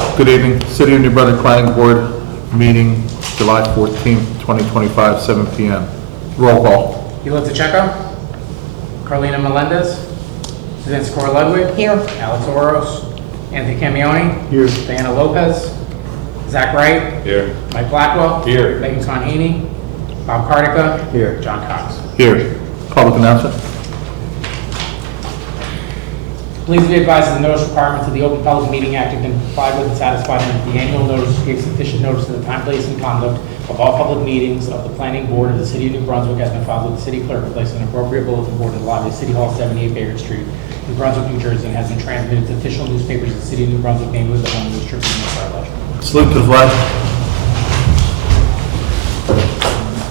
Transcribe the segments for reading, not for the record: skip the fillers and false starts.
Good evening. City of New Brunswick Planning Board meeting July 14th, 2025, 7 p.m. Roll call. Hila Pacheco, Carlina Melendez, Suzanne Sikora Ludwig. Here. Alex Oros, Anthony Camioni. Here. Diana Lopez, Zach Wright. Here. Mike Blackwell. Here. Megan Conheeney, Bob Cardica. Here. John Cox. Here. Public announcement. Please be advised that the notice requirements of the Open Public Meeting Act have been complied with and satisfied, and the annual notice gives sufficient notice of the time, place, and conduct of all public meetings of the Planning Board of the City of New Brunswick has been filed with the City Clerk and placed in an appropriate bulletin board in the lobby of City Hall, 78 Bayard Street, New Brunswick, New Jersey, and has been transmitted to official newspapers of the City of New Brunswick, namely the Home News Tribune and Star Ledger. Salute to the flag.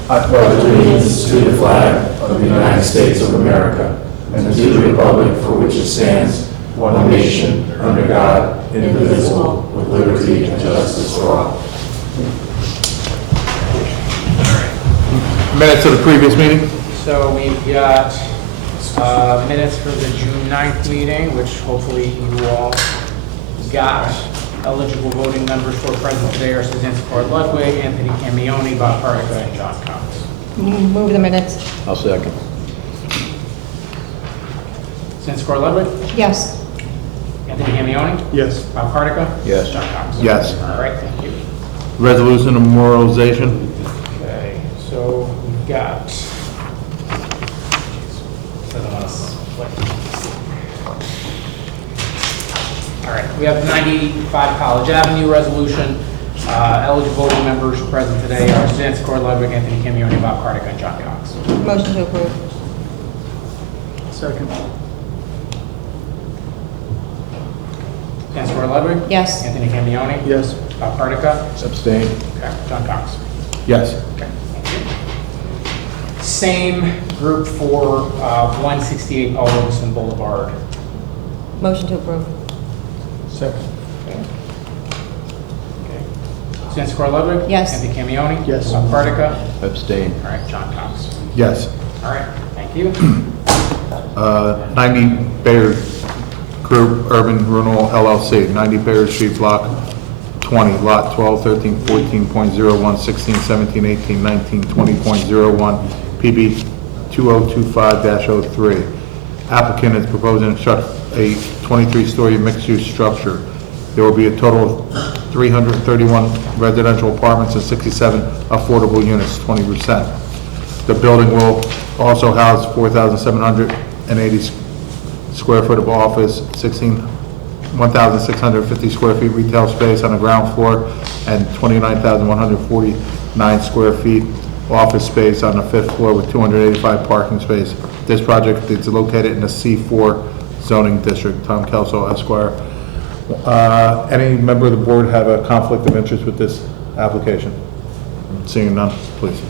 I pledge allegiance to the flag of the United States of America and to the republic for which it stands, one nation, under God, indivisible, with liberty and justice for all. Minutes of the previous meeting. So we've got minutes for the June 9th meeting, which hopefully you all got. Eligible voting members for present today are Suzanne Sikora Ludwig, Anthony Camioni, Bob Cardica, and John Cox. Move the minutes. I'll second. Suzanne Sikora Ludwig, Yes. Anthony Camioni, Yes. Bob Cardica. Yes. John Cox. Yes. All right, thank you. Resolution of memorialization. Okay, so we've got. All right, we have 95 College Avenue resolution. Eligible voting members present today are Suzanne Sikora Ludwig, Anthony Camioni, Bob Cardica, and John Cox. Motion to approve. Second. Suzanne Sikora Ludwig? Yes. Anthony Camioni? Yes. Bob Cardica? Abstain. Okay, John Cox. Yes. Okay, thank you. Same group for 168 Olmsted Boulevard. Motion to approve. Second. Okay. Suzanne Sikora Ludwig? Yes. Anthony Camioni? Yes. Bob Cardica? Abstain. All right, John Cox. Yes. All right, thank you. 90 Bayard Group Urban Renewal LLC, 90 Bayard Street, Block 20, Lot 12, 13, 14.01, 16, 17, 18, 19, 20.01, PB 2025-03. Applicant is proposing to construct a 23-story mixed-use structure. There will be a total of 331 residential apartments and 67 affordable units, 20%. The building will also house 4,780 square foot of office, 1,650 square feet retail space on the ground floor, and 29,149 square feet office space on the 5th floor with 285 parking space. This project is located in the C4 zoning district. Tom Kelso, Esquire. Any member of the board have a conflict of interest with this application? Seeing none, please.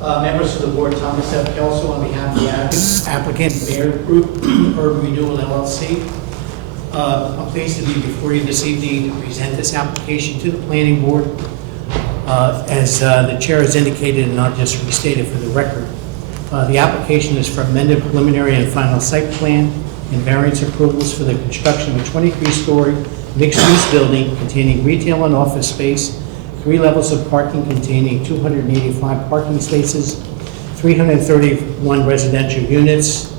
Members of the board, Thomas F. Kelso on behalf of the applicant, Bayard Group, Urban Renewal LLC. I'm pleased to be before you this evening to present this application to the planning board. As the chair has indicated, and I'll just restate it for the record, the application is for amended preliminary and final site plan and variance approvals for the construction of a 23-story mixed-use building containing retail and office space, 3 levels of parking containing 285 parking spaces, 331 residential units,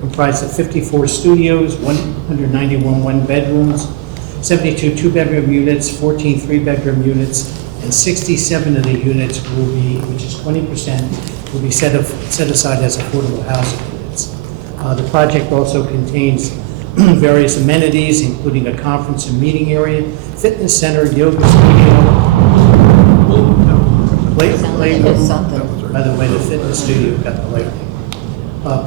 comprised of 54 studios, 191 one-bedrooms, 72 two-bedroom units, 14 three-bedroom units, and 67 of the units will be, which is 20%, will be set aside as affordable housing units. The project also contains various amenities, including a conference and meeting area, fitness center, yoga studio, playroom. By the way, the fitness studio got the lighting.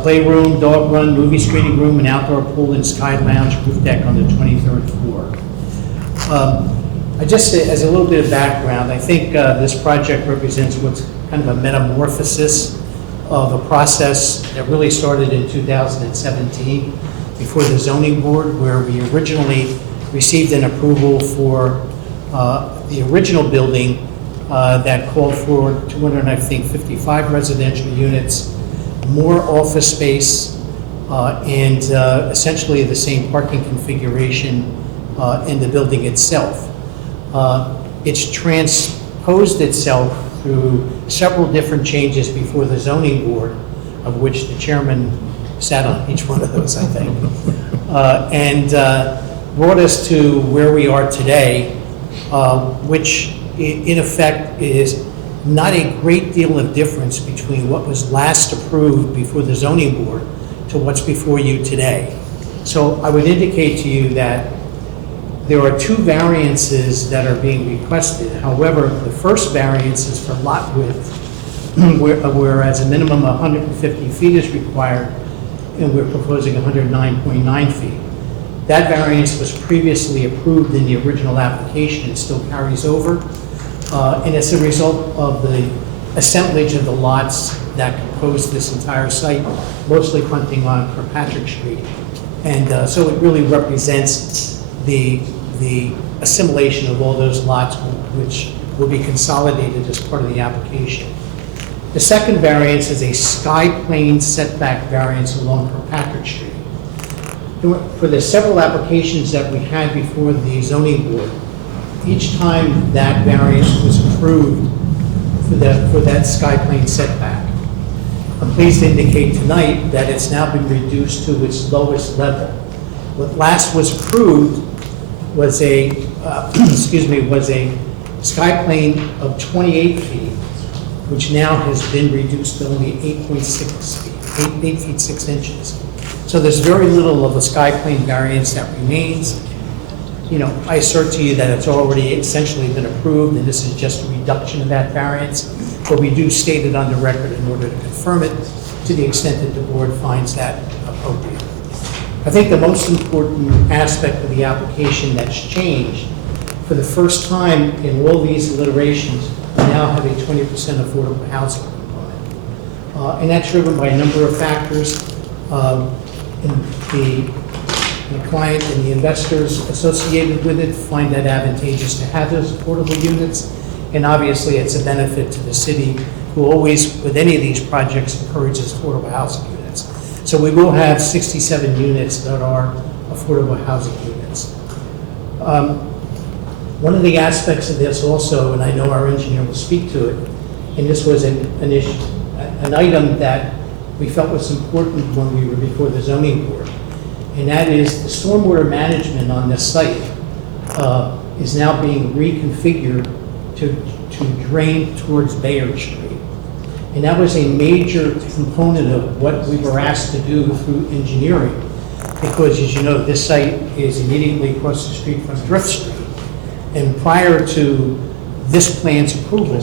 Playroom, dog run, movie screening room, an outdoor pool and sky lounge, roof deck on the 23rd floor. I just say, as a little bit of background, I think this project represents what's kind of a metamorphosis of a process that really started in 2017 before the zoning board, where we originally received an approval for the original building that called for 255 residential units, more office space, and essentially the same parking configuration in the building itself. It's transposed itself through several different changes before the zoning board, of which the chairman sat on each one of those, I think, and brought us to where we are today, which in effect is not a great deal of difference between what was last approved before the zoning board to what's before you today. So I would indicate to you that there are two variances that are being requested. However, the first variance is for lot width, whereas a minimum of 150 feet is required, and we're proposing 109.9 feet. That variance was previously approved in the original application. It still carries over. And it's a result of the assemblage of the lots that compose this entire site, mostly fronting on Kirkpatrick Street. And so it really represents the assimilation of all those lots, which will be consolidated as part of the application. The second variance is a sky plane setback variance along Kirkpatrick Street. For the several applications that we had before the zoning board, each time that variance was approved for that sky plane setback, I'm pleased to indicate tonight that it's now been reduced to its lowest level. What last was approved was a, was a sky plane of 28 feet, which now has been reduced to only 8.6 feet, 8 feet 6 inches. So there's very little of a sky plane variance that remains. You know, I assert to you that it's already essentially been approved, and this is just a reduction of that variance, but we do state it on the record in order to confirm it to the extent that the board finds that appropriate. I think the most important aspect of the application that's changed, for the first time in all these iterations, we now have a 20% affordable housing component. And that's driven by a number of factors. The client and the investors associated with it find that advantageous to have those affordable units. And obviously, it's a benefit to the city, who always, with any of these projects, encourages affordable housing units. So we will have 67 units that are affordable housing units. One of the aspects of this also, and I know our engineer will speak to it, and this was an item that we felt was important when we were before the zoning board, and that is the stormwater management on this site is now being reconfigured to drain towards Bayard Street. And that was a major component of what we were asked to do through engineering, because as you know, this site is immediately across the street from Drift Street. And prior to this plan's approval,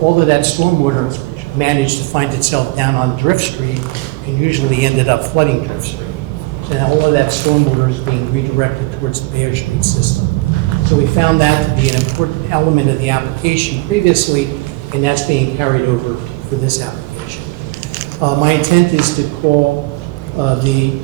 all of that stormwater managed to find itself down on Drift Street and usually ended up flooding Drift Street. So now all of that stormwater is being redirected towards the Bayard Street system. So we found that to be an important element of the application previously, and that's being carried over for this application. My intent is to call the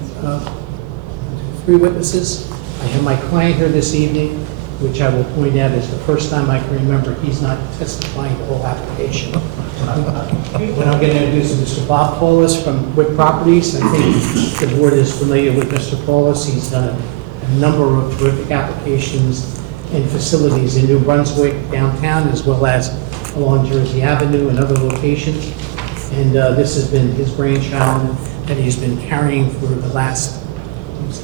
3 witnesses. I have my client here this evening, which I will point out is the first time I can remember he's not testifying the whole application. What I'm going to introduce is Mr. Bob Paulus from Wick Properties. I think the board is familiar with Mr. Paulus. He's done a number of terrific applications and facilities in New Brunswick, downtown, as well as along Jersey Avenue and other locations. And this has been his brainchild that he's been carrying for the last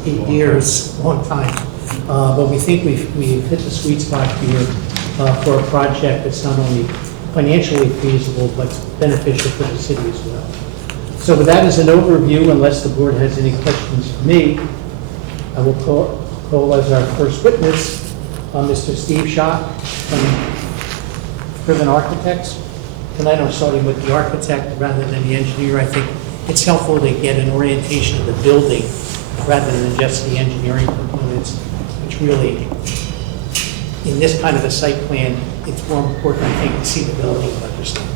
8 years, long time. But we think we've hit the sweet spot here for a project that's not only financially feasible, but beneficial for the city as well. So with that as an overview, unless the board has any questions for me, I will call as our first witness Mr. Steve Schott from Driven Architects. Tonight I'm starting with the architect rather than the engineer. I think it's helpful to get an orientation of the building rather than just the engineering components, which really, in this kind of a site plan, it's more important, I think, to see the building and understand.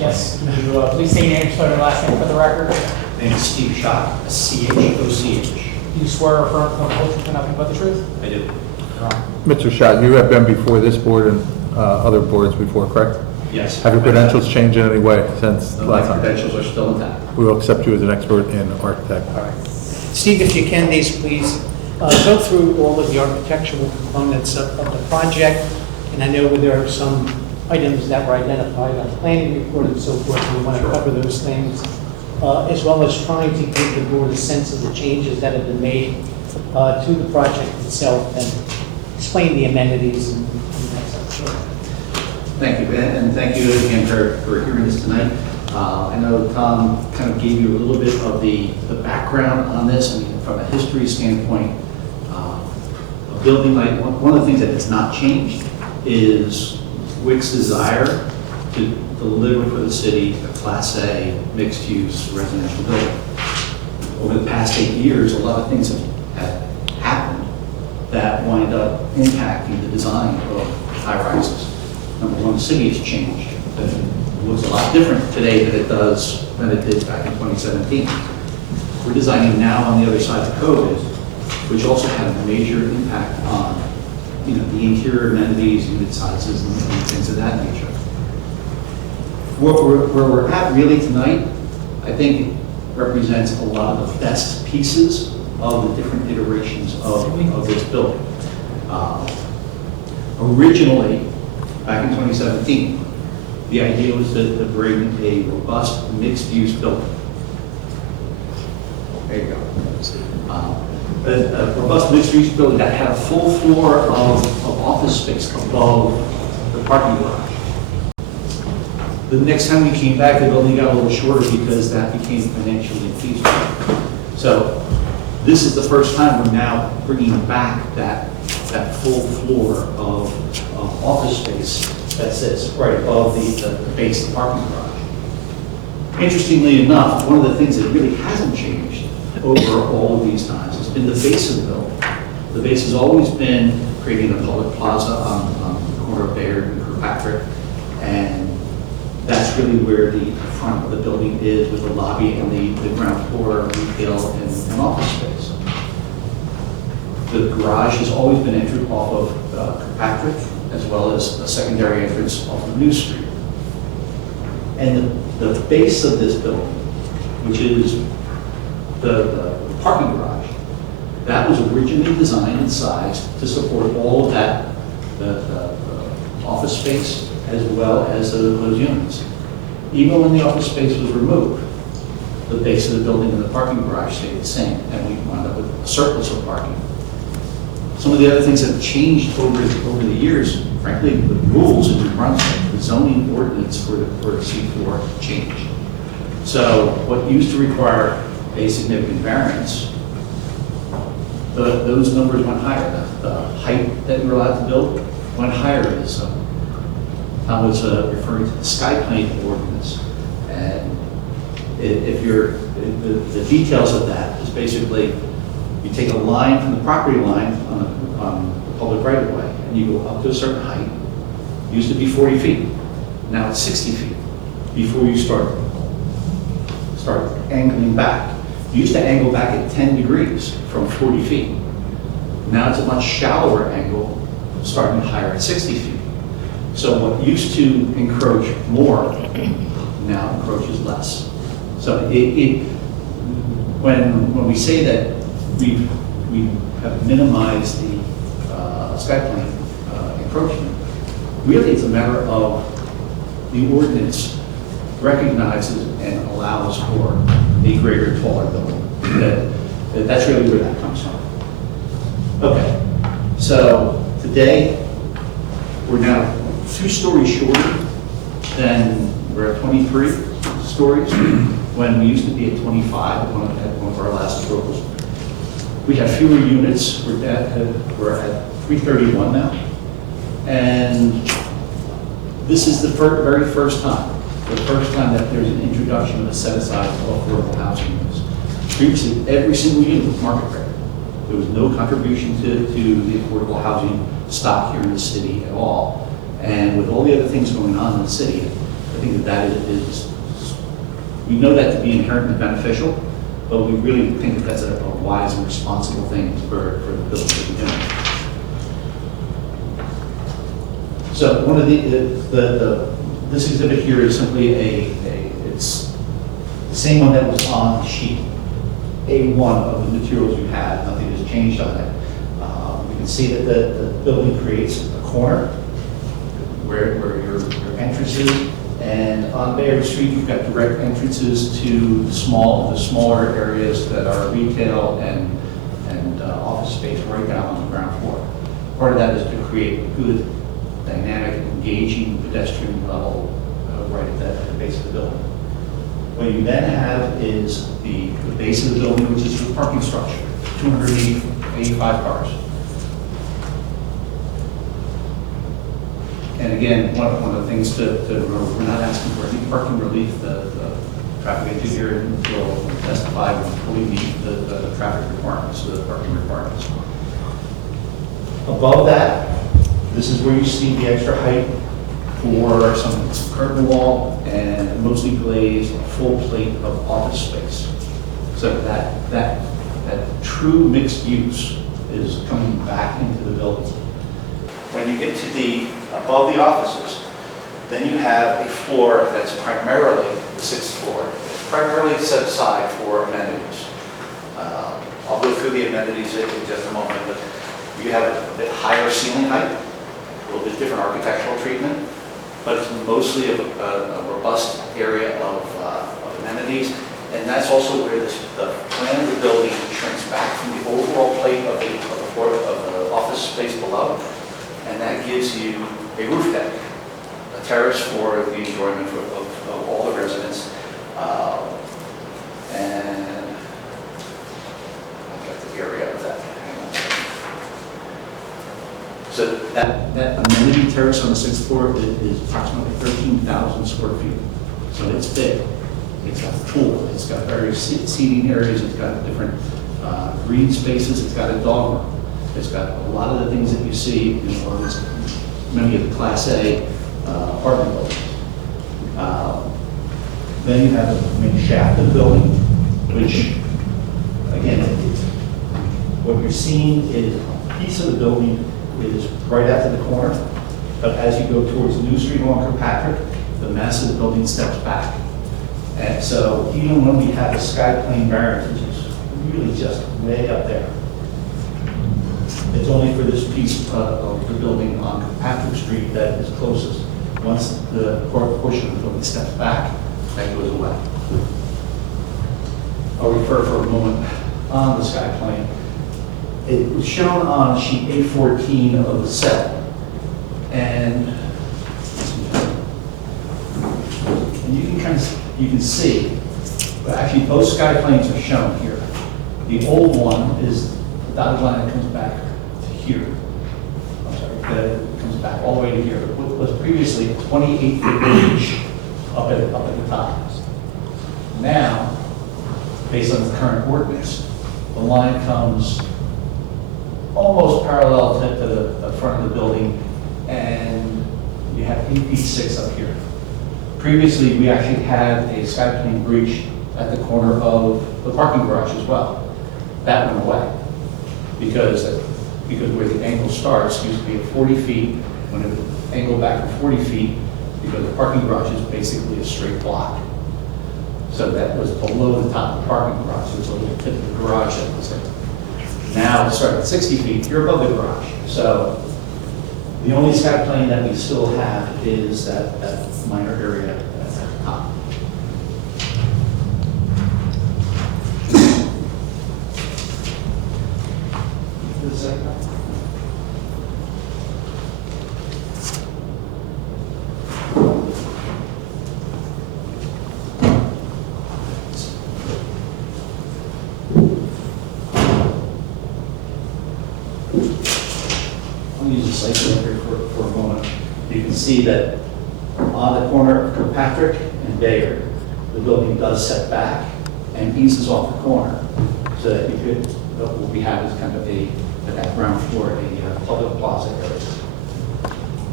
Yes, can you please state your name, spell your last name for the record? Name is Steve Schott, C-H-O-C-H. Do you swear or affirm to tell the truth and nothing but the truth? I do. Mr. Schott, you have been before this board in other boards before, correct? Yes. Have your credentials changed in any way since My last time? credentials are still intact. We will accept you as an expert in architect. All right. Steve, if you can, please go through all of the architectural components of the project. And I know there are some items that were identified on the planning report and so forth, and we want to cover those things, as well as trying to give the board a sense of the changes that have been made to the project itself and explain the amenities and that sort of thing. Thank you, Ben, and thank you again for hearing this tonight. I know Tom kind of gave you a little bit of the background on this. I mean, from a history standpoint, a building like, one of the things that has not changed is WIC's desire to deliver for the city a Class A mixed-use residential building. Over the past 8 years, a lot of things have happened that wind up impacting the design of high-rises. Number one, the city has changed. It looks a lot different today than it did back in 2017. We're designing now on the other side of COVID, which also had a major impact on, the interior amenities, unit sizes, and things of that nature. Where we're at really tonight, I think represents a lot of the best pieces of the different iterations of this building. Originally, back in 2017, the idea was to bring a robust mixed-use building. There you go. A robust mixed-use building that had a full floor of office space above the parking garage. The next time we came back, the building got a little shorter because that became financially feasible. So this is the first time we're now bringing back that full floor of office space that sits right above the base of the parking garage. Interestingly enough, one of the things that really hasn't changed over all of these times has been the base of the building. The base has always been creating a public plaza on the corner of Bayard and Kirkpatrick, and that's really where the front of the building is, with the lobby and the ground floor retail and office space. The garage has always been entered off of Kirkpatrick, as well as a secondary entrance off of New Street. And the base of this building, which is the parking garage, that was originally designed and sized to support all of that, the office space, as well as those units. Even when the office space was removed, the base of the building and the parking garage stayed the same, and we wound up with a surplus of parking. Some of the other things that have changed over the years, frankly, the rules in New Brunswick, the zoning ordinance for C4 changed. So what used to require a significant variance, those numbers went higher. The height that you were allowed to build went higher in this zone. I was referring to the sky plane ordinance, and the details of that is basically you take a line from the property line on the public right of way, and you go up to a certain height. It used to be 40 feet, now it's 60 feet before you start angling back. You used to angle back at 10 degrees from 40 feet. Now it's a much shallower angle, starting higher at 60 feet. So what used to encroach more now encroaches less. So when we say that we have minimized the sky plane encroachment, really it's a matter of the ordinance recognizes and allows for a greater, taller building. That's really where that comes from. Okay, so today we're now 2 stories shorter than we're at 23 stories when we used to be at 25 at one of our last approvals. We have fewer units. We're at 331 now, and this is the very first time that there's an introduction of a set aside of affordable housing units. Previously, every single unit was market rate. There was no contribution to the affordable housing stock here in the city at all. And with all the other things going on in the city, I think that is we know that to be inherently beneficial, but we really think that that's a wise and responsible thing for the village to be doing. So one of this exhibit here is simply it's the same one that was on sheet A1 of the materials you had, nothing has changed on it. You can see that the building creates a corner where your entrance is, and on Bayard Street, you've got direct entrances to the smaller areas that are retail and office space right down on the ground floor. Part of that is to create a good, dynamic, engaging pedestrian level right at the base of the building. What you then have is the base of the building, which is your parking structure, 285 cars. And again, one of the things to remember, we're not asking for any parking relief. The traffic engineer will testify when fully meet the traffic requirements, the parking requirements. Above that, this is where you see the extra height for some curtain wall and mostly glazed full plate of office space. So that true mixed use is coming back into the building. When you get to above the offices, then you have a floor that's primarily the 6th floor. It's primarily set aside for amenities. I'll go through the amenities in just a moment, but you have a bit higher ceiling height, a little bit different architectural treatment, but it's mostly a robust area of amenities, and that's also where the plan of the building shrinks back from the overall plate of the office space below, and that gives you a roof deck, a terrace for the enjoyment of all the residents, and I've got the area of that. So that amenity terrace on the 6th floor is approximately 13,000 square feet. So it's big. It's got a pool. It's got various seating areas. It's got different green spaces. It's got a dog room. It's got a lot of the things that you see in many of the Class A apartment buildings. Then you have the main shaft of the building, which, again, what you're seeing is a piece of the building is right after the corner, but as you go towards New Street along Kirkpatrick, the mass of the building steps back. And so even when we have a sky plane variance, which is really just way up there, it's only for this piece of the building on Kirkpatrick Street that is closest. Once the portion of the building steps back, that goes away. I'll refer for a moment on the sky plane. It was shown on sheet A14 of the set, and you can see, but actually both sky planes are shown here. The old one is the dotted line that comes back to here. I'm sorry, that comes back all the way to here. What was previously a 28-foot bridge up at the top. Now, based on the current ordinance, the line comes almost parallel to the front of the building, and you have 8 feet 6 up here. Previously, we actually had a sky plane breach at the corner of the parking garage as well. That went away because where the angle starts used to be at 40 feet. When it angled back to 40 feet, because the parking garage is basically a straight block. So that was below the top of the parking garage. There was a little tip of the garage that was there. Now, starting at 60 feet, you're above the garage. So the only sky plane that we still have is that minor area at the top. For a moment, you can see that on the corner of Kirkpatrick and Bayard, the building does set back and eases off the corner, so that you could, what we have is kind of at that ground floor, a public plaza area.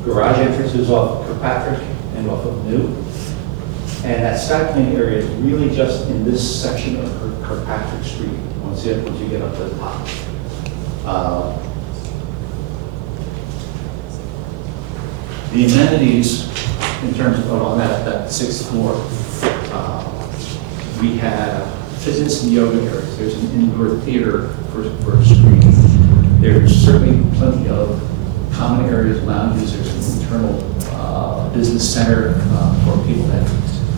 Garage entrances off Kirkpatrick and off of New, and that sky plane area is really just in this section of Kirkpatrick Street. Once you get up to the top. The amenities, in terms of on that sixth floor, we have fitness and yoga areas. There's an indoor theater for screening. There's certainly plenty of common areas, lounges. There's an internal business center for people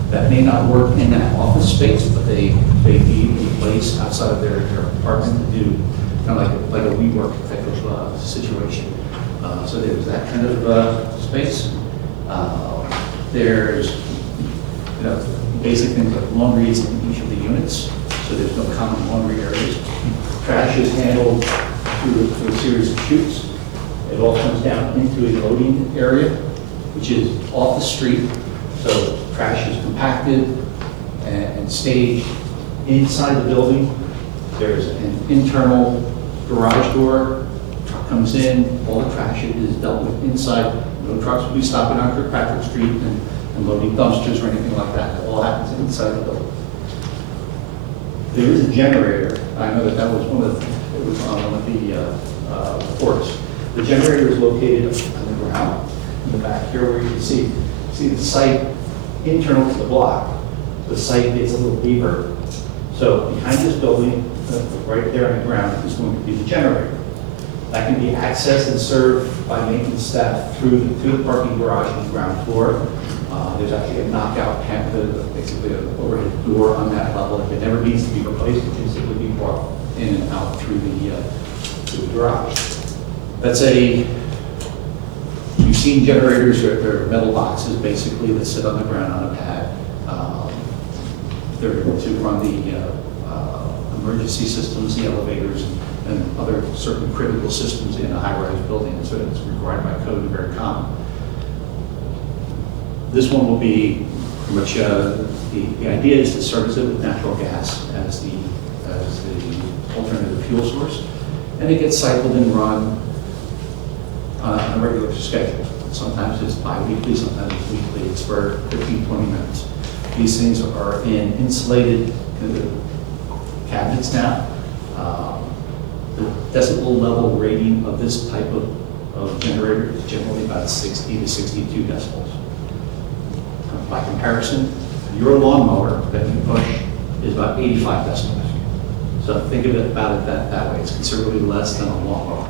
that may not work in that office space, but they need a place outside of their apartment to do kind of like a WeWork type of situation. So there's that kind of space. There's basic things like laundries in each of the units, so there's no common laundry areas. Trash is handled through a series of chutes. It all comes down into a loading area, which is off the street. So trash is compacted and staged inside the building. There's an internal garage door. Truck comes in, all the trash is dealt with inside. No trucks will be stopping on Kirkpatrick Street and loading dumpsters or anything like that. It all happens inside the building. There is a generator. I know that was one of the reports. The generator is located on the ground in the back here, where you can see the site internal to the block. The site is a little deeper. So behind this building, right there on the ground, is going to be the generator. That can be accessed and served by maintenance staff through the parking garage on the ground floor. There's actually a knockout basically an overhead door on that level. If it never needs to be replaced, it can simply be brought in and out through the garage. You've seen generators, they're metal boxes basically that sit on the ground on a pad. They're able to run the emergency systems, the elevators, and other certain critical systems in a high-rise building. So it's required by code and very common. This one will be pretty much, the idea is to service it with natural gas as the alternative fuel source. And it gets cycled and run on a regular schedule. Sometimes it's bi-weekly, sometimes it's weekly. It's for 15, 20 minutes. These things are in insulated cabinets now. The decibel level rating of this type of generator is generally about 60 to 62 decibels. By comparison, your lawnmower that you push is about 85 decibels. So think of it about it that way. It's considerably less than a lawnmower.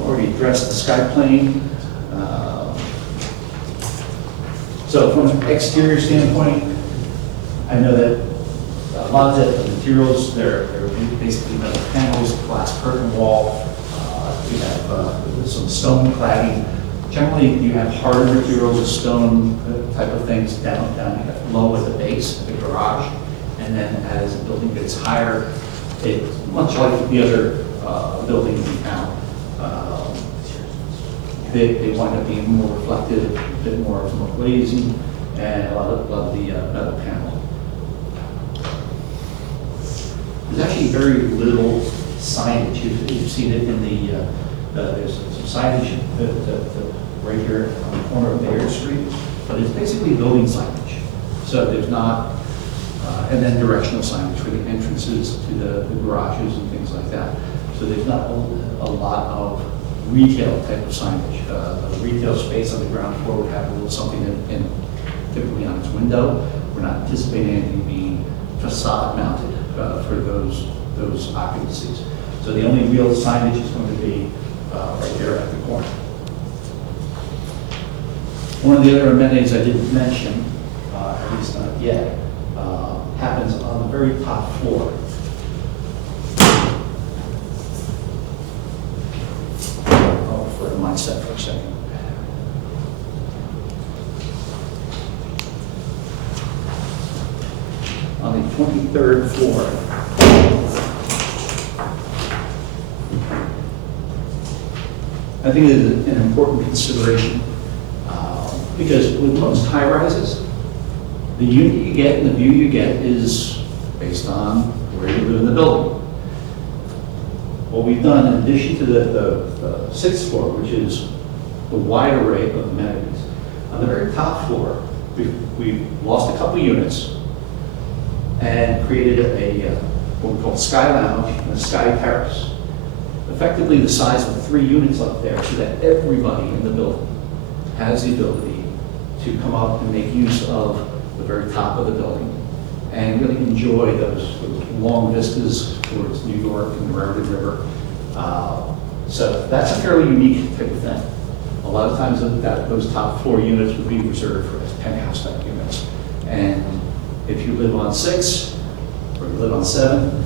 Already addressed the sky plane. So from an exterior standpoint, I know that a lot of the materials, they're basically metal panels, glass curtain wall. We have some stone cladding. Generally, you have harder materials, stone type of things down low at the base, the garage, and then as the building gets higher, it's much like the other buildings in town. They wind up being more reflective, a bit more glazing, and a lot of the metal panel. There's actually very little signage. You've seen it in there's some signage right here on the corner of Baird Street, but it's basically building signage. So there's not, and then directional signage for the entrances to the garages and things like that. So there's not a lot of retail type of signage. The retail space on the ground floor would have a little something in typically on its window. We're not anticipating anything being facade mounted for those occupancies. So the only real signage is going to be right there at the corner. One of the other amenities I didn't mention, at least not yet, happens on the very top floor. I'll refer to my set for a second. On the 23rd floor, I think it is an important consideration because with most high rises, the unit you get and the view you get is based on where you live in the building. What we've done, in addition to the sixth floor, which is the wide array of amenities, on the very top floor, we've lost a couple units and created what we call Sky Lounge and a Sky Terrace. The effectively the size of 3 units up there so that everybody in the building has the ability to come up and make use of the very top of the building and really enjoy those long vistas towards New York and the Raritan River. So that's a fairly unique type of thing. A lot of times those top floor units would be reserved for penthouse type units. And if you live on 6 or you live on 7,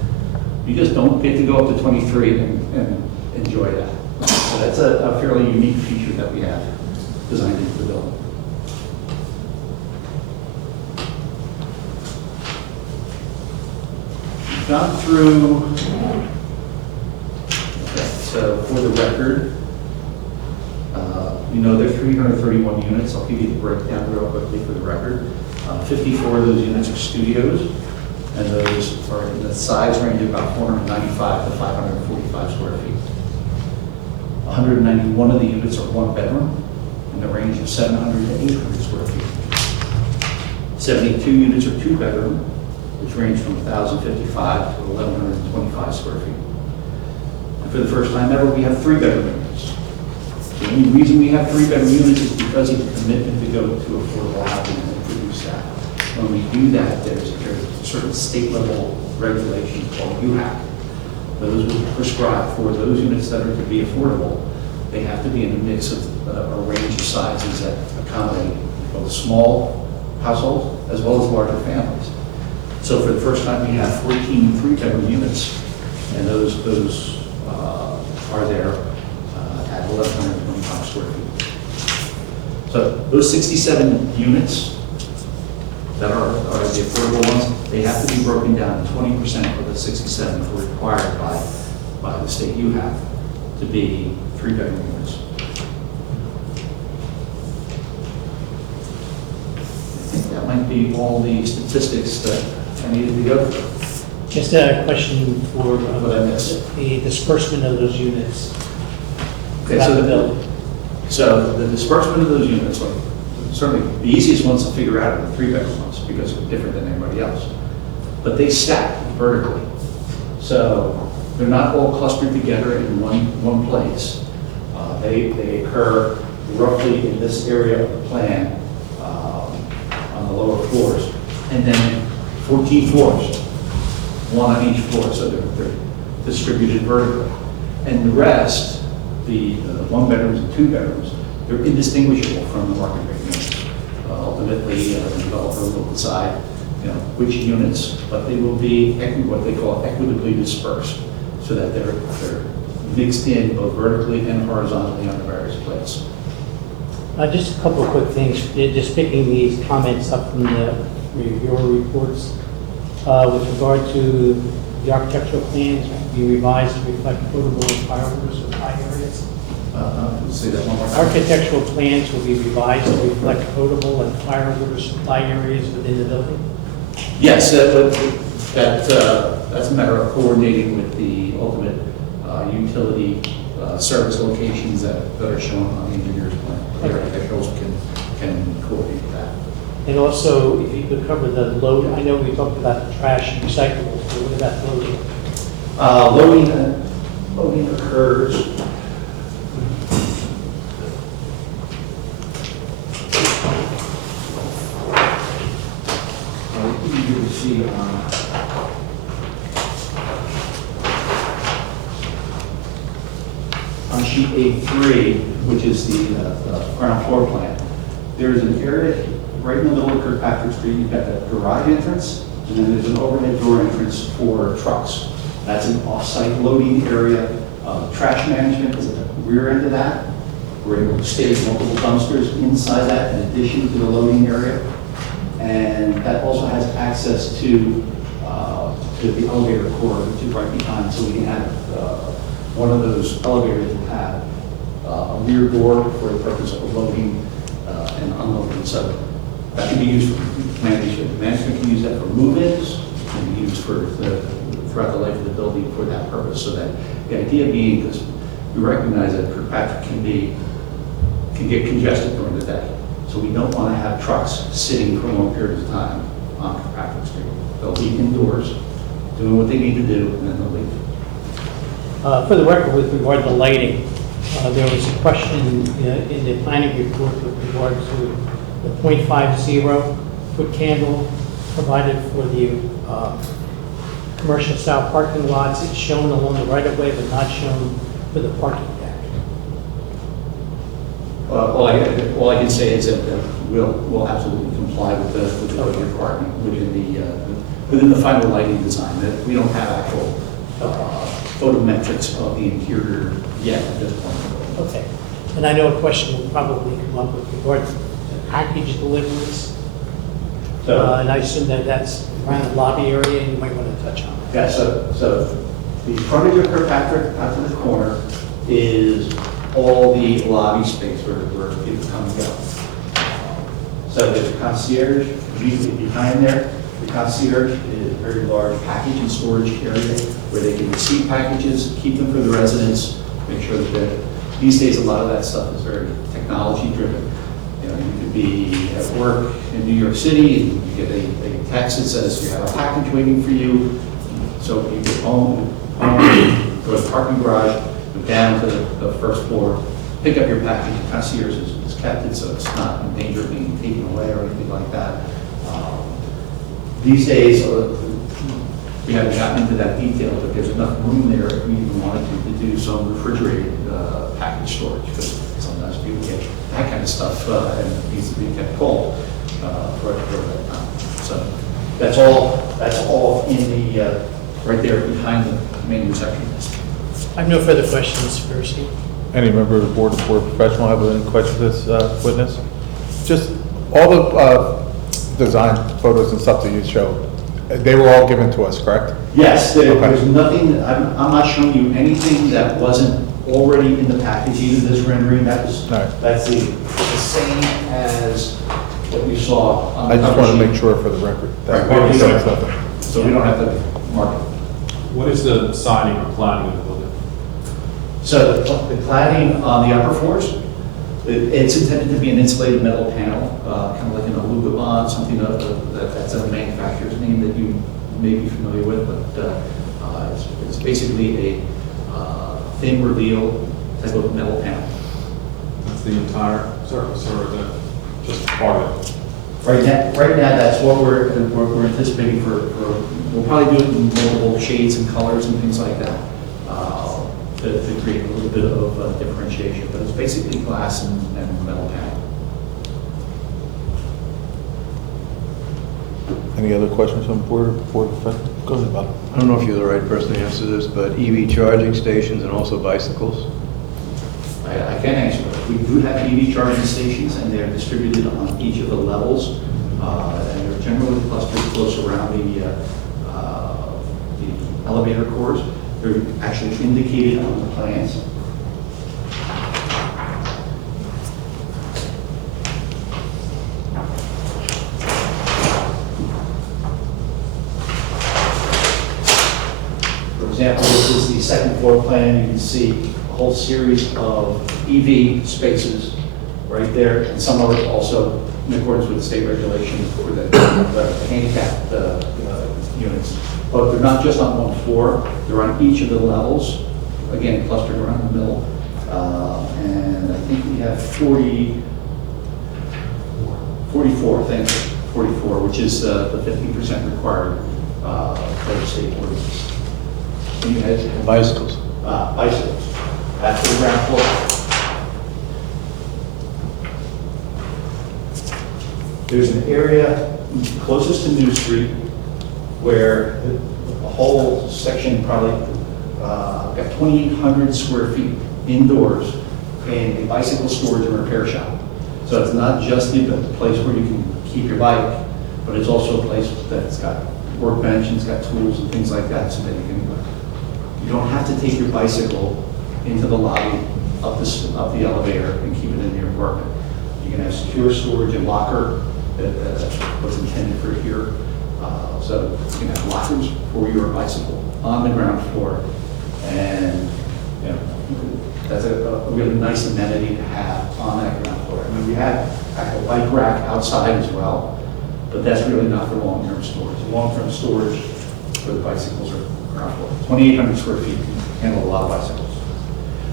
you just don't get to go up to 23 and enjoy that. So that's a fairly unique feature that we have designed into the building. We've gone through, okay, so for the record, you know there are 331 units. I'll give you the breakdown real quickly for the record. 54 of those units are studios, and those are in the size range of about 495 to 545 square feet. 191 of the units are 1 bedroom in the range of 700 to 800 square feet. 72 units are 2 bedroom, which range from 1,055 to 1,125 square feet. And for the first time ever, we have 3 bedroom units. The only reason we have 3 bedroom units is because of the commitment to go to affordable housing and produce that. When we do that, there's certain state level regulations called UHAC. Those will prescribe for those units that are to be affordable. They have to be in a mix of a range of sizes that accommodate both small households as well as larger families. So for the first time, we have 14 3-bedroom units, and those are there at 1,125 square feet. So those 67 units that are the affordable ones, they have to be broken down. 20% of the 67 are required by the state you have to be 3-bedroom units. I think that might be all the statistics that I needed to go through. Just a question for What I missed. the disbursement of those units. Okay, so the disbursement of those units are certainly the easiest ones to figure out are the 3-bedroom ones because they're different than everybody else. But they stack vertically. So they're not all clustered together in one place. They occur roughly in this area of the plan on the lower floors. And then 14 floors, 1 on each floor, so they're distributed vertically. And the rest, the 1-bedrooms and 2-bedrooms, they're indistinguishable from the market rate units. Ultimately, the developer will decide, which units, but they will be what they call equitably dispersed, so that they're mixed in both vertically and horizontally on the various plates. Just a couple of quick things, just picking these comments up from your reports. With regard to the architectural plans, be revised to reflect potable and fire water supply areas. Say that one more time. Architectural plans will be revised to reflect potable and fire water supply areas within the building. Yes, that's a matter of coordinating with the ultimate utility service locations that are shown on the engineer's plan. The architecturals can coordinate with that. And also, if you could cover the load, I know we talked about the trash and recyclables, but what about loading? Loading occurs. You can see on sheet A3, which is the ground floor plan, there is an area right in the middle of Kirkpatrick Street. You've got the garage entrance, and then there's an overhead door entrance for trucks. That's an off-site loading area. Trash management is at the rear end of that. We're able to stage multiple dumpsters inside that in addition to the loading area. And that also has access to the elevator core, which is right behind, so we can have one of those elevators will have a rear door for the purpose of loading and unloading. So that can be used for management. Management can use that for move-ins, can be used throughout the life of the building for that purpose. So that the idea being, because we recognize that Kirkpatrick can get congested during the day. So we don't want to have trucks sitting for long periods of time on Kirkpatrick Street. They'll be indoors, doing what they need to do, and then they'll leave. For the record, with regard to lighting, there was a question in the planning report with regard to the .50-foot candle provided for the commercial style parking lots. It's shown along the right-of-way, but not shown for the parking deck. All I can say is that we'll absolutely comply with the code requirement within the final lighting design. That we don't have actual photometrics of the interior yet at this point. Okay. And I know a question will probably come up with regard to package deliveries. And I assume that that's around the lobby area, and you might want to touch on it. Yeah, so the frontage of Kirkpatrick out to the corner is all the lobby space where people come and go. So there's a concierge immediately behind there. The concierge is a very large package and storage area where they can receive packages, keep them for the residents, make sure that these days a lot of that stuff is very technology driven. You know, you could be at work in New York City and you get a text that says you have a package waiting for you. So you get home, go to the parking garage, go down to the first floor, pick up your package. The concierge is kept it so it's not in danger of being taken away or anything like that. These days, we haven't gotten into that detail, but there's enough room there if we even wanted to do some refrigerated package storage, because sometimes people get that kind of stuff and it needs to be kept cold for that time. So that's all in the, right there behind the main reception desk. I have no further questions for Steve. Any member of the board or professional have any questions for this witness? Just all the design photos and stuff that you showed, they were all given to us, correct? Yes, there's nothing, I'm not showing you anything that wasn't already in the package, either this rendering, that's the same as what you saw on the I just cover want to sheet. make sure for the record. that Right, we right. don't have nothing. So we don't have to mark it. What is the siding or cladding of the building? So the cladding on the upper floors, it's intended to be an insulated metal panel, kind of like an aluga bond, something that's a manufacturer's name that you may be familiar with, but it's basically a thin reveal type of metal panel. That's the entire surface, or is that just part of it? Right now, that's what we're anticipating we'll probably do it in multiple shades and colors and things like that, to create a little bit of differentiation, but it's basically glass and metal panel. Any other questions on board professional? Go ahead, Bob. I don't know if you're the right person to answer this, but EV charging stations and also bicycles? I can answer that. We do have EV charging stations, and they're distributed on each of the levels, and they're generally clustered close around the elevator cores. They're actually indicated on the plans. For example, this is the second floor plan. You can see a whole series of EV spaces right there, and some are also in accordance with the state regulations for the handicapped units. But they're not just on one floor, they're on each of the levels, again, clustered around the middle. And I think we have 44, thanks, 44, which is the 50% required for the state ordinance. And you had Bicycles. bicycles. That's the ground floor. There's an area closest to New Street where a whole section, probably got 2,800 square feet indoors in a bicycle storage and repair shop. So it's not just the place where you can keep your bike, but it's also a place that's got workbench and it's got tools and things like that, so that you don't have to take your bicycle into the lobby, up the elevator, and keep it in your apartment. You can have secure storage and locker that's what's intended for here. So you can have lockers for your bicycle on the ground floor, and you know, that's a really nice amenity to have on that ground floor. I mean, we have a bike rack outside as well, but that's really not for long-term storage. Long-term storage for the bicycles are ground floor. 2,800 square feet can handle a lot of bicycles.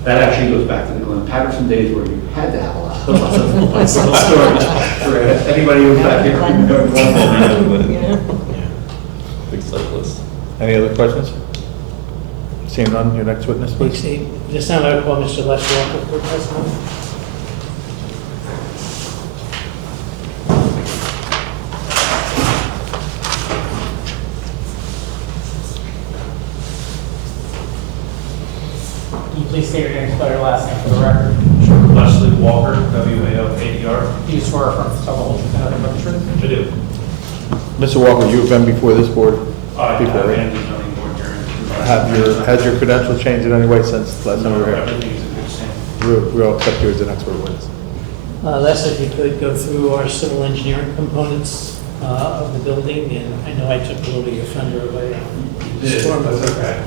That actually goes back to the Glenn Patterson days where you had to have a lot of bicycle storage. For anybody who's back here. Big cyclist. Any other questions? Seeing none, your next witness, please. Please, this time I call Mr. Les Walker for testimony. Can you please state your name, spell your last name for the record? Sure. Leslie Walker, W-A-L-K-E-R. Do you swear or affirm to tell the whole truth and nothing but the truth? I do. Mr. Walker, you've been before this board I before, have right? been the zoning board hearing. Has your credentials changed in any way since last time we were here? Everything's in good standing. We'll accept you as an expert witness. Les, if you could go through our civil engineering components of the building, and I know I took a little of your thunder away on storm. That's okay.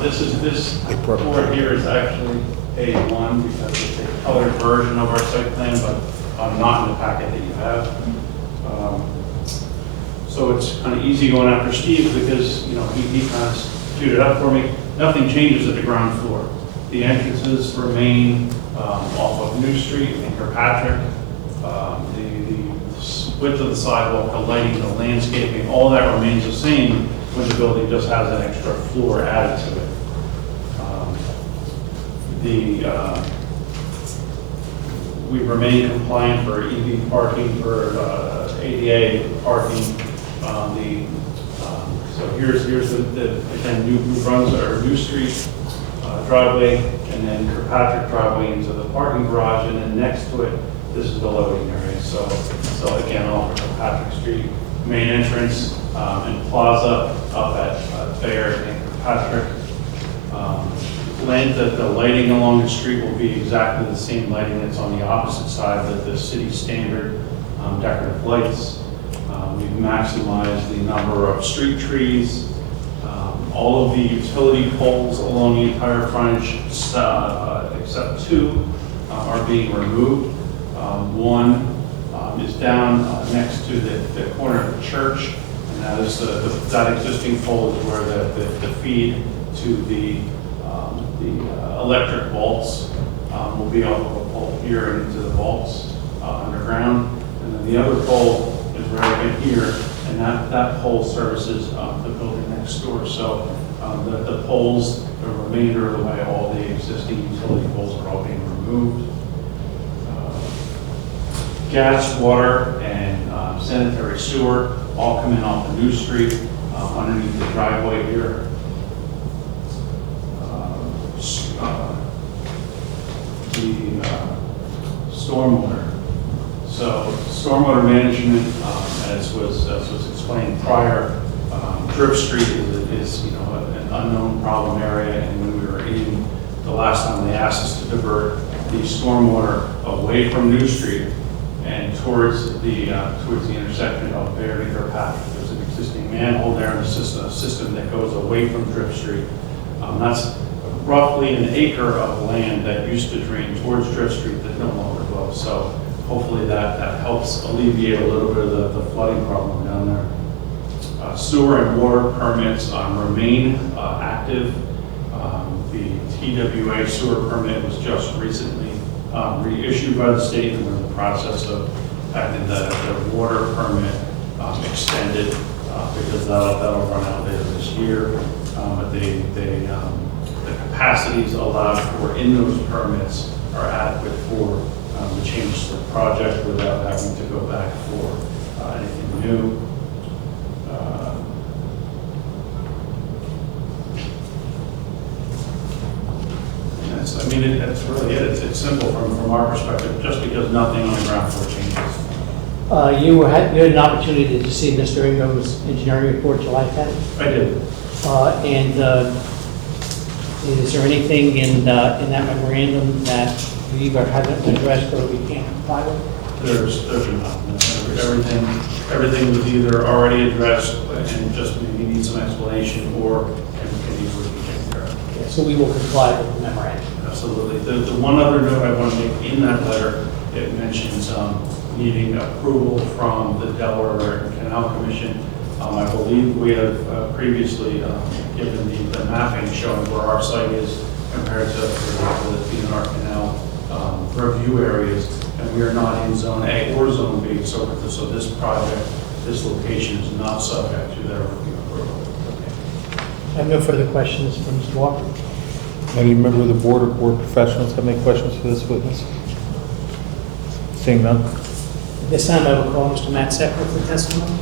This board here is actually A1 because it's a colored version of our site plan, but not in the packet that you have. So it's kind of easy going after Steve because, you know, he kind of queued it up for me. Nothing changes at the ground floor. The entrances remain off of New Street and Kirkpatrick. The width of the sidewalk, the lighting, the landscaping, all that remains the same when the building just has an extra floor added to it. We remain compliant for EV parking, for ADA parking. So here's the again, New Brunswick or New Street driveway, and then Kirkpatrick driveway into the parking garage, and then next to it, this is the loading area. So again, off of Kirkpatrick Street, main entrance and plaza up at Baird and Kirkpatrick. The lighting along the street will be exactly the same lighting that's on the opposite side of the city standard decorative lights. We've maximized the number of street trees. All of the utility poles along the entire frontage, except two, are being removed. One is down next to the corner of the church, and that is that existing pole is where the feed to the electric vaults will be off of a pole here and into the vaults underground. And then the other pole is right in here, and that pole services the building next door. So the poles, the remainder of the way, all the existing utility poles are all being removed. Gas, water, and sanitary sewer all come in off the New Street underneath the driveway here. Stormwater. So stormwater management, as was explained prior, Drip Street is an unknown problem area, and when we were in the last time, they asked us to divert the stormwater away from New Street and towards the intersection of Baird and Kirkpatrick. There's an existing manhole there and a system that goes away from Drip Street. That's roughly an acre of land that used to drain towards Drip Street that no longer goes. So hopefully that helps alleviate a little bit of the flooding problem down there. Sewer and water permits remain active. The TWA sewer permit was just recently reissued by the state, and we're in the process of having the water permit extended because that'll run out later this year. But the capacities allowed for in those permits are adequate for the changes to the project without having to go back for anything new. That's really it. It's simple from our perspective, just because nothing on the ground floor changes. You had an opportunity to see Mr. Ingham's engineering report July 10th. I did. And is there anything in that memorandum that we either haven't addressed or we can't comply with? There's not. Everything was either already addressed and just maybe need some explanation, or can easily be taken care of. Okay, so we will comply with the memorandum. Absolutely. The one other note I want to make in that letter, it mentions needing approval from the Delaware Canal Commission I believe we have previously given the mapping showing where our site is compared to the DNR Canal review areas, and we are not in Zone A or Zone B, so this project, this location is not subject to their review approval. I have no further questions from Mr. Walker. Any member of the board or board professionals have any questions for this witness? Seeing none? At this time, I will call Mr. Matt Secker for testimony.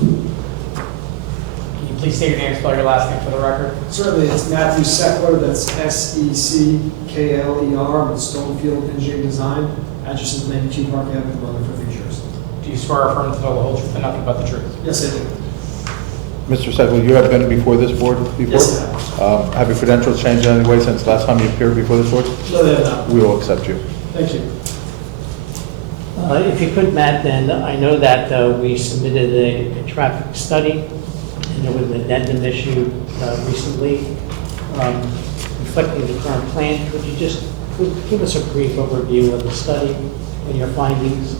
Can you please state your name and spell your last name for the record? Certainly, it's Matthew Seckler, that's Seckler, with Stonefield Engineering Design, address is 92 Park Avenue, Rutherford, New Jersey. Do you swear or affirm to tell the whole truth and nothing but the truth? Yes, I do. Mr. Segler, you have been before this board before? Yes, I Have your credentials changed in any way since last time you appeared before this board? No, they have not. We will accept you. Thank you. If you could, Matt, then, I know that we submitted a traffic study, and there was an addendum issued recently reflecting the current plan. Could you just give us a brief overview of the study and your findings?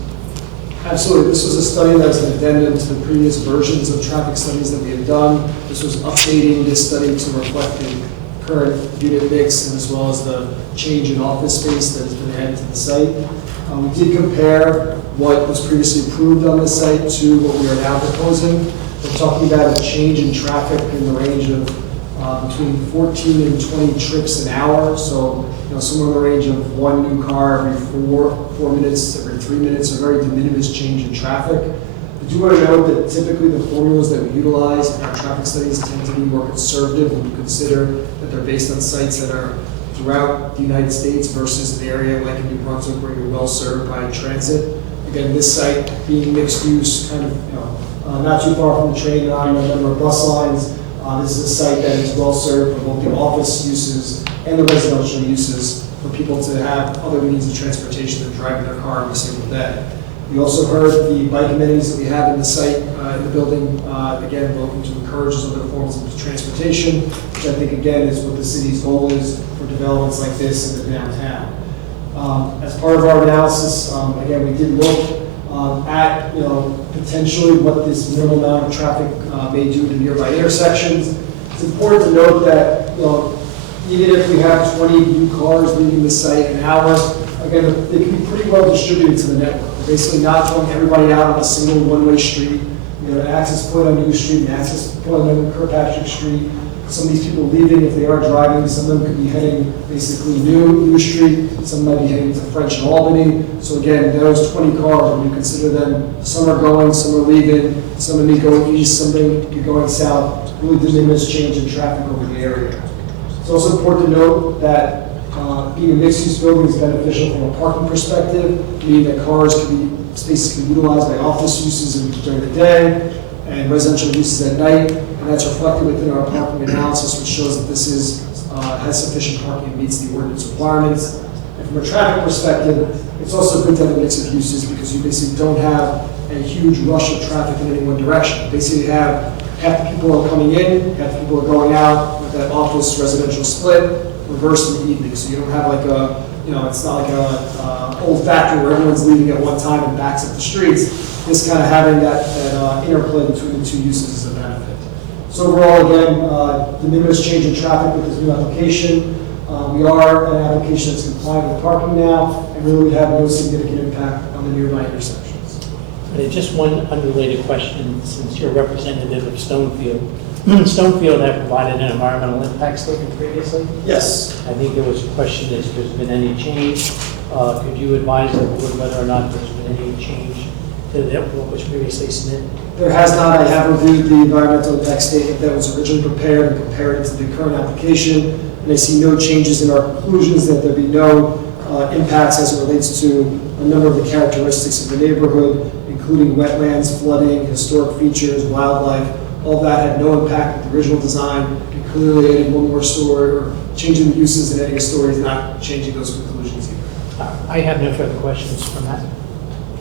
Absolutely. This was a study that was an addendum to the previous versions of traffic studies that we had done. This was updating this study to reflect the current unit mix and as well as the change in office space that has been added to the site. We did compare what was previously approved on this site to what we are now proposing. We're talking about a change in traffic in the range of between 14 and 20 trips an hour. So, somewhere in the range of one new car every 4 minutes, every 3 minutes, a very de minimis change in traffic. I do want to note that typically the formulas that we utilize in our traffic studies tend to be more conservative when you consider that they're based on sites that are throughout the United States versus an area like in New Brunswick where you're well served by transit. Again, this site being mixed use, kind of, not too far from the train line, a number of bus lines. This is a site that is well served for both the office uses and the residential uses for people to have other means of transportation than driving their car every single day. We also heard the bike amenities that we have in the site, in the building, again, looking to encourage other forms of transportation, which I think, again, is what the city's goal is for developments like this in the downtown. As part of our analysis, again, we did look at, potentially what this minimal amount of traffic may do to nearby intersections. It's important to note that, even if we have 20 new cars leaving the site an hour, again, they can be pretty well distributed to the network. We're basically not throwing everybody out on a single one-way street. We have an access point on New Street, an access point on Kirkpatrick Street. Some of these people leaving, if they are driving, some of them could be heading basically New Street, some might be heading to French and Albany. So again, those 20 cars, when you consider them, some are going, some are leaving, some may be going east, some may be going south, really de minimis change in traffic over the area. It's also important to note that being a mixed-use building is beneficial from a parking perspective, meaning that spaces can be utilized by office uses during the day and residential uses at night, and that's reflected within our parking analysis, which shows that this has sufficient parking and meets the ordinance requirements. And from a traffic perspective, it's also good to have a mix of uses because you basically don't have a huge rush of traffic in any one direction. Basically, you have half the people are coming in, half the people are going out with that office residential split, reversed in the evening. So you don't have like it's not like a old factory where everyone's leaving at one time and backs up the streets. This kind of having that interplay between the two uses is a benefit. So overall, again, the minimus change in traffic with this new application. We are an application that's compliant with parking now, and really would have no significant impact on the nearby intersections. Just one unrelated question, since you're a representative of Stonefield. Stonefield had provided an environmental impact statement previously. Yes. I think there was a question if there's been any change. Could you advise the board whether or not there's been any change to what was previously submitted? There has not. I have reviewed the environmental impact statement that was originally prepared and compared it to the current application, and I see no changes in our conclusions, that there be no impacts as it relates to a number of the characteristics of the neighborhood, including wetlands, flooding, historic features, wildlife. All that had no impact with the original design, and clearly adding one more story or changing the uses and adding a story is not changing those conclusions either. I have no further questions from that.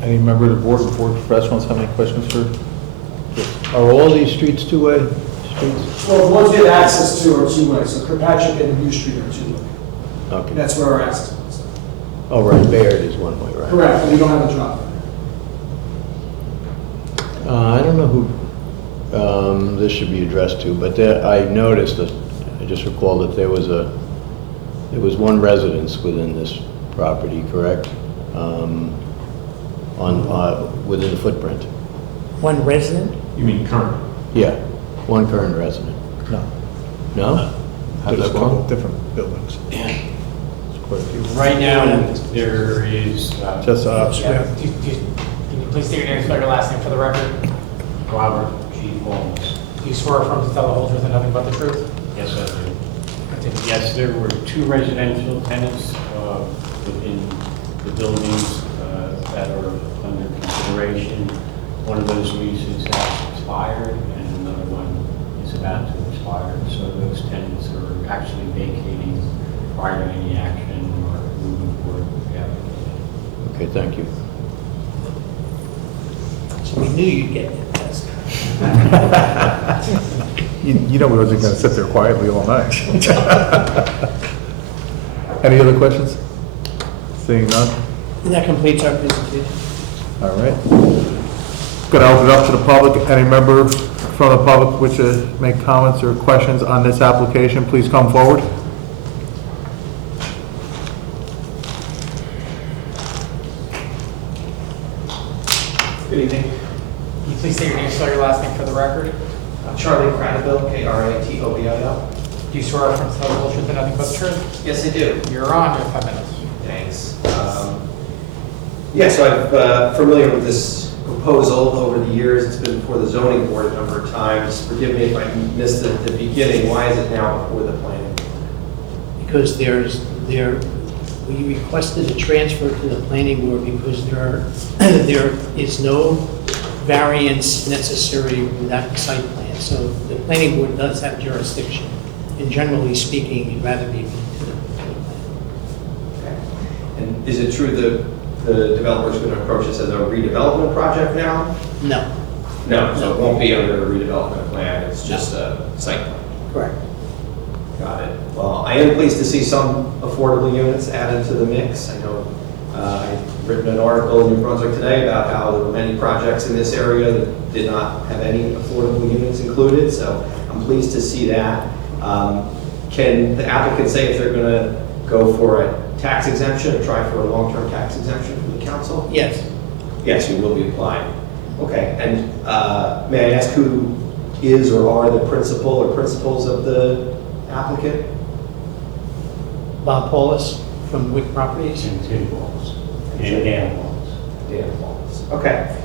Any member of the board or board professionals have any questions for? Are all these streets two-way streets? Well, the ones we have access to are two-way, so Kirkpatrick and New Street are two-way. Okay. That's where our access points are. Oh, right, Baird is one way, right? Correct, and we don't have a drop. I don't know who this should be addressed to, but I noticed that, I just recall that there was one residence within this property, correct? Within the footprint. One resident? You mean current? Yeah, one current resident. No. No? There's a How's that couple wrong? different buildings. There's quite a few. Right now, there is Just, Yeah. Can you please state your name, spell your last name for the record? Robert G. Holmes. Do you swear or affirm to tell the whole truth and nothing but the truth? Yes, I do. Continue. Yes, there were 2 residential tenants within the buildings that are under consideration. One of those leases has expired and another one is about to expire. So those tenants are actually vacating prior to any action or moving forward with the application. Okay, thank you. So we knew you'd get it, yes. you know we wasn't going to sit there quietly all night. Any other questions? Seeing none? And that completes our presentation. All right. Going to open it up to the public. Any member from the public which make comments or questions on this application, please come forward. Good evening. Can you please state your name, spell your last name for the record? I'm Charlie Craneville, K-R-A-T-O-B-I-L. Do you swear or affirm to tell the whole truth and nothing but the truth? Yes, I do. You're on, you have 5 minutes. Thanks. So I'm familiar with this proposal over the years. It's been before the zoning board a number of times. Forgive me if I missed it at the beginning. Why is it now before the planning board? Because we requested a transfer to the planning board because there is no variance necessary with that site plan. So the planning board does have jurisdiction. And generally speaking, you'd rather be to the plan. Okay. And is it true that the developer's going to approach this as a redevelopment project now? No, No, so it won't be under a redevelopment plan. It's just a site plan. correct. Got it. Well, I am pleased to see some affordable units added to the mix. I know I've written an article in New Brunswick today about how there were many projects in this area that did not have any affordable units included, so I'm pleased to see that. Can the applicant say if they're going to go for a tax exemption or try for a long-term tax exemption from the council? Yes, Yes, you will be applying. Okay, and may I ask who is or are the principal or principals of the applicant? Bob Paulus from Wick Properties. And Tim Walls. And Dan Walls. Dan Walls. Okay.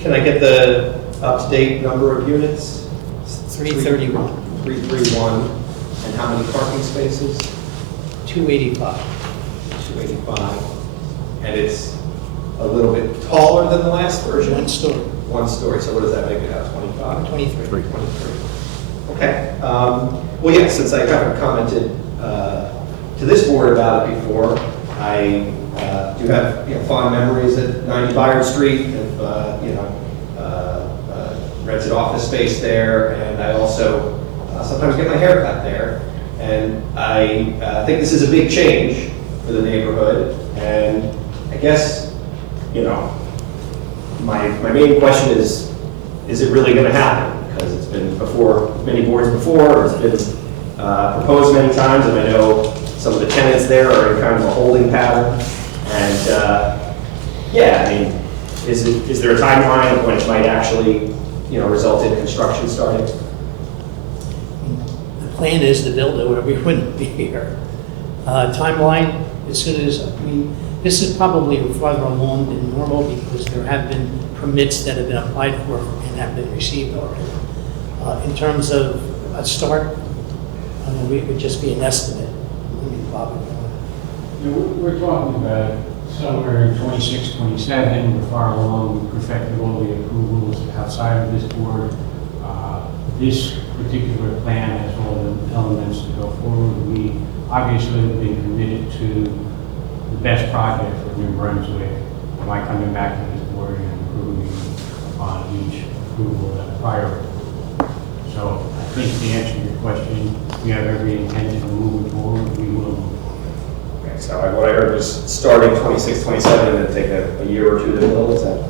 Can I get the up-to-date number of units? 331. 331. And how many parking spaces? 285. 285. And it's a little bit taller than the last version? One story. One story, so what does that make it out, 25? 23. 23. Okay. Well, yeah, since I haven't commented to this board about it before, I do have fond memories at 90 Byard Street of rented office space there, and I also sometimes get my hair cut there. And I think this is a big change for the neighborhood, and I guess my main question is it really going to happen? Because it's been before many boards before, or it's been proposed many times, and I know some of the tenants there are in kind of a holding pattern. And yeah, I mean, is there a timeline of when it might actually result in construction starting? The plan is to build it, or we wouldn't be here. Timeline, as soon as, this is probably farther along than normal because there have been permits that have been applied for and have been received already. In terms of a start, it would just be an estimate. Bob, We're talking about somewhere in 26, 27. We're far along. We perfected all the approvals outside of this board. This particular plan has all the elements to go forward. We obviously have been committed to the best project for New Brunswick by coming back to this board and improving upon each approval that prior. So I think to answer your question, we have every intention of moving forward. We will move forward. Okay. Okay, so what I heard was starting 26, 27, and then take a year or two to build, is that?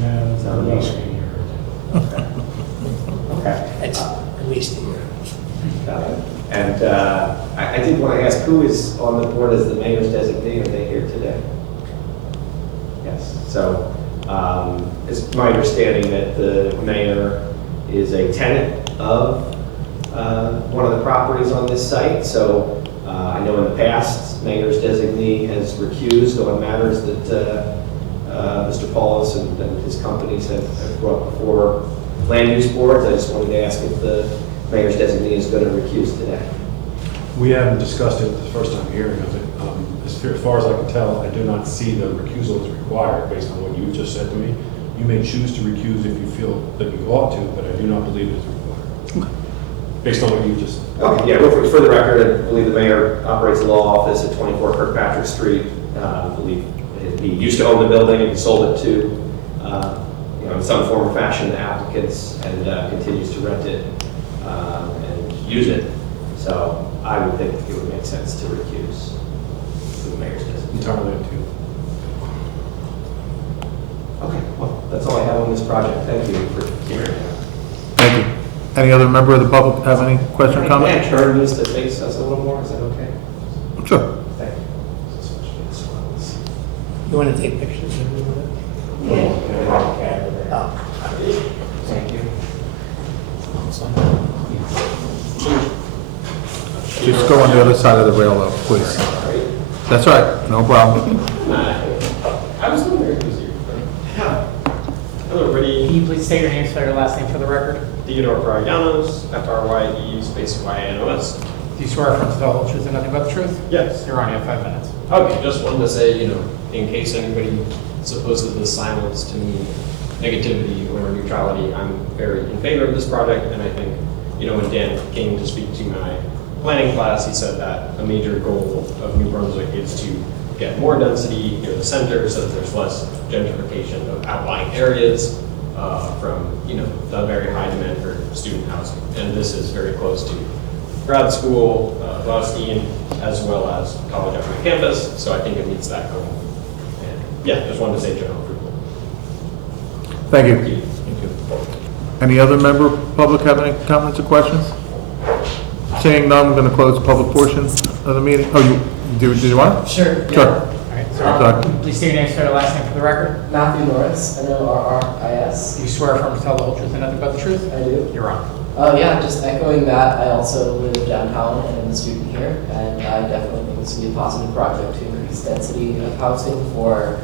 No, it's at least Okay. It's at least a year. Got it. And I did want to ask, who is on the board as the mayor's designee? Are they here today? Yes. So it's my understanding that the mayor is a tenant of one of the properties on this site. So I know in the past, mayor's designee has recused on matters that Mr. Paulus and his companies have brought before land use boards. I just wanted to ask if the mayor's designee is going to recuse today. We haven't discussed it the first time hearing of it. As far as I can tell, I do not see the recusal as required based on what you just said to me. You may choose to recuse if you feel that you ought to, but I do not believe it is required. Based on what you just said. Okay, yeah, well, for the record, I believe the mayor operates a law office at 24 Kirkpatrick Street. I believe he used to own the building and he sold it to, in some form or fashion, the applicants, and continues to rent it and use it. So I would think it would make sense to recuse for the mayor's designee. Entirely up to you. Okay, well, that's all I have on this project. Thank you for hearing it. Thank you. Any other member of the public have any question or comment? Can I turn this to face us a little more? Is that okay? Sure. Thank you. You want to take pictures of it? Thank you. Just go on the other side of the rail though, please. That's right, no problem. I was wondering who's here. Hello, everybody. Can you please state your name, spell your last name for the record? Theodore Fryanos, Frye space YANOS. Do you swear affirm to tell the whole truth and nothing but the truth? Yes. You're on, you have 5 minutes. Okay, just wanted to say, in case anybody supposes the silence to mean negativity or neutrality, I'm very in favor of this project, and I think, when Dan came to speak to my planning class, he said that a major goal of New Brunswick is to get more density near the center so that there's less gentrification of outlying areas from, the very high demand for student housing. And this is very close to grad school, Rothstein, as well as college on campus, so I think it meets that goal. And yeah, just wanted to say general approval. Thank you. Any other member of the public have any comments or questions? Seeing none, I'm going to close the public portion of the meeting. Oh, did you want? Sure. Sure. All right, Sorry. so please state your name, spell your last name for the record. Matthew Norris, Norris. Do you swear affirm to tell the whole truth and nothing but the truth? I do. You're on. Yeah, just echoing that, I also live downtown and am a student here, and I definitely think this would be a positive project to increase density of housing for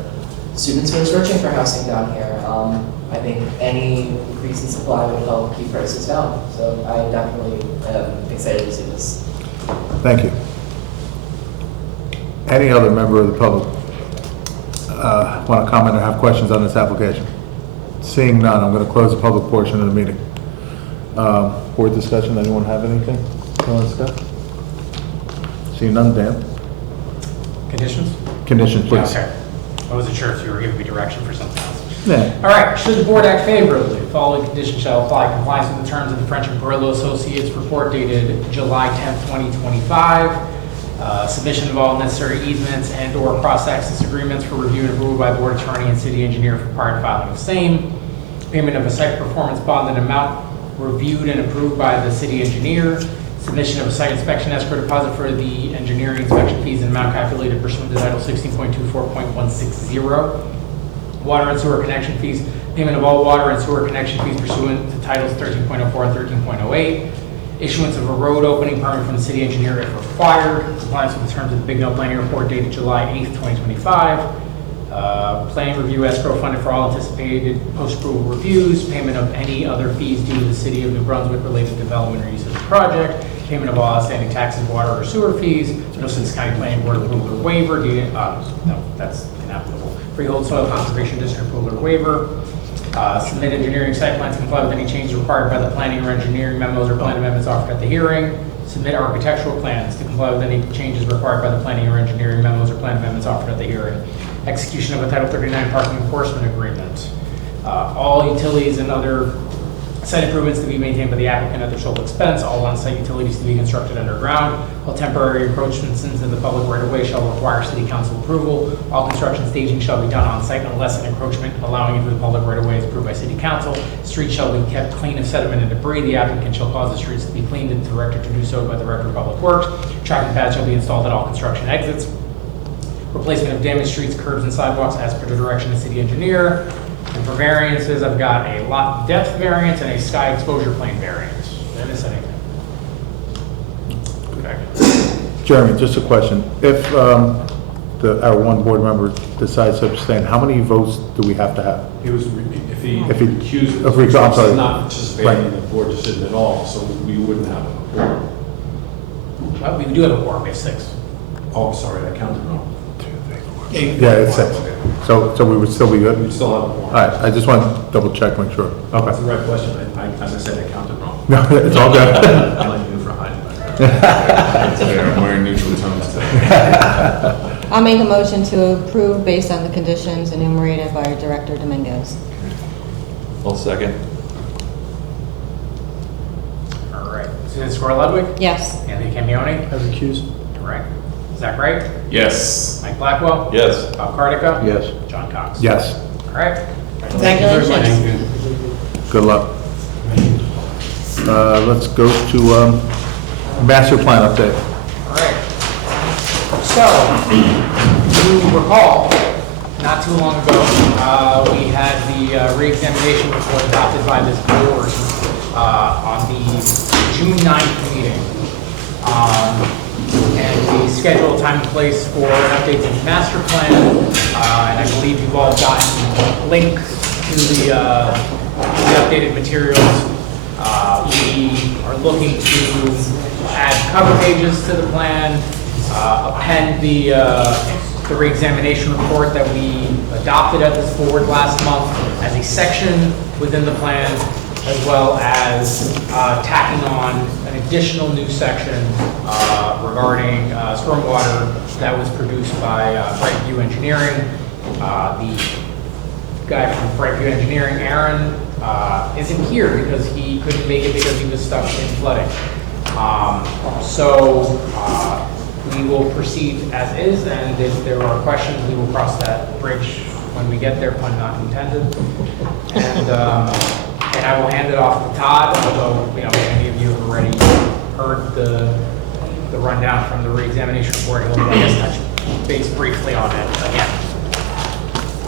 students who are searching for housing down here. I think any increase in supply would help keep prices down, so I definitely am excited to see this. Thank you. Any other member of the public want to comment or have questions on this application? Seeing none, I'm going to close the public portion of the meeting. Board discussion, anyone have anything they want to discuss? Seeing none, Dan? Conditions? Conditions, please. Okay. I wasn't sure if you were giving me direction for something else. Yeah. All right, should the board act favorably, the following conditions shall apply: compliance with the terms of the French and Perillo Associates report dated July 10th, 2025, submission of all necessary easements and/or cross-access agreements for review and approval by the board attorney and city engineer for prior to filing of same, payment of a site performance bond in amount reviewed and approved by the city engineer, submission of a site inspection escrow deposit for the engineering inspection fees in amount calculated pursuant to Title 16.24.160, water and sewer connection fees, payment of all water and sewer connection fees pursuant to Titles 13.04 and 13.08, issuance of a road opening permit from the city engineer if required, compliance with the terms of the Big No Planning Report dated July 8th, 2025, planning review escrow funded for all anticipated post-approval reviews, payment of any other fees due to the city of New Brunswick related to development or use of the project, payment of all outstanding taxes, water or sewer fees, no Citizens County Planning Board approval or waiver, no, that's inapplicable. Freehold Soil Conservation District approval or waiver, submit engineering site plans to comply with any changes required by the planning or engineering memos or plan amendments offered at the hearing, submit architectural plans to comply with any changes required by the planning or engineering memos or plan amendments offered at the hearing, execution of a Title 39 parking enforcement agreement. All utilities and other Site improvements to be maintained by the applicant at their sole expense, all on-site utilities to be constructed underground. All temporary encroachments into the public right-of-way shall require city council approval. All construction staging shall be done on-site unless an encroachment allowing into the public right-of-way is approved by city council. Streets shall be kept clean of sediment and debris. The applicant shall cause the streets to be cleaned and directed to do so by the Director of Public Works. Tracking pads shall be installed at all construction exits. Replacement of damaged streets, curbs, and sidewalks as per the direction of city engineer. And for variances, I've got a lot depth variance and a sky exposure plane variance. Did I miss anything? Okay. Jeremy, just a question. If our one board member decides to abstain, how many votes do we have to have? It was, if he If he- recused, if we- I'm sorry. he's not participating in the board decision at all, so we wouldn't have a quorum. Well, we do have a quorum, we have 6. Oh, I'm sorry, I counted wrong. Yeah, it's 6. So we would still be good? We'd still have a All quorum. right, I just want to double check, make sure. That's Okay. the right question. As I said, I counted wrong. No, it's all good. I like you for hiding I'm wearing neutral tones today. I'll make a motion to approve based on the conditions enumerated by Director Dominguez. I'll second. All right. Susan Square Ludwig? Yes. Anthony Camioni? I recuse. Correct. Zach Wright? Yes. Mike Blackwell? Yes. Bob Cardica? Yes. John Cox? Yes, All right. Thank you very much. good luck. Let's go to master plan update. All right. So, you recall, not too long ago, we had the re-examination report adopted by this board on the June 9th meeting. And we scheduled a time and place for an update to the master plan. And I believe you've all gotten links to the updated materials. We are looking to add cover pages to the plan, append the re-examination report that we adopted at this board last month as a section within the plan, as well as tacking on an additional new section regarding stormwater that was produced by Brightview Engineering. The guy from Brightview Engineering, Aaron, isn't here because he couldn't make it because he was stuck in flooding. We will proceed as is, and if there are questions, we will cross that bridge when we get there, pun not intended. And I will hand it off to Todd, although, many of you have already heard the rundown from the re-examination report. He'll, I guess, touch base briefly on it again.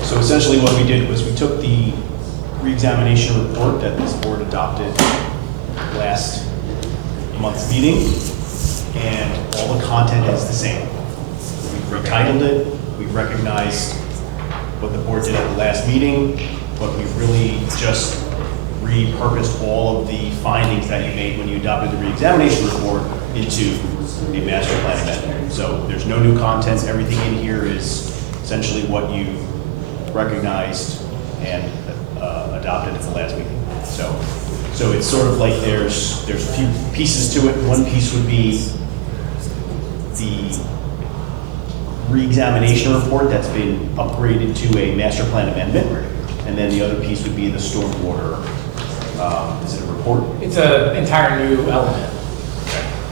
So essentially what we did was we took the re-examination report that this board adopted last month's meeting, and all the content is the same. We've retitled it, we've recognized what the board did at the last meeting, but we've really just repurposed all of the findings that you made when you adopted the re-examination report into a master plan amendment. So there's no new content, everything in here is essentially what you recognized and adopted at the last meeting. So it's sort of like there's a few pieces to it. One piece would be the re-examination report that's been upgraded to a master plan amendment, and then the other piece would be the stormwater. Is it a report? It's an entire new element.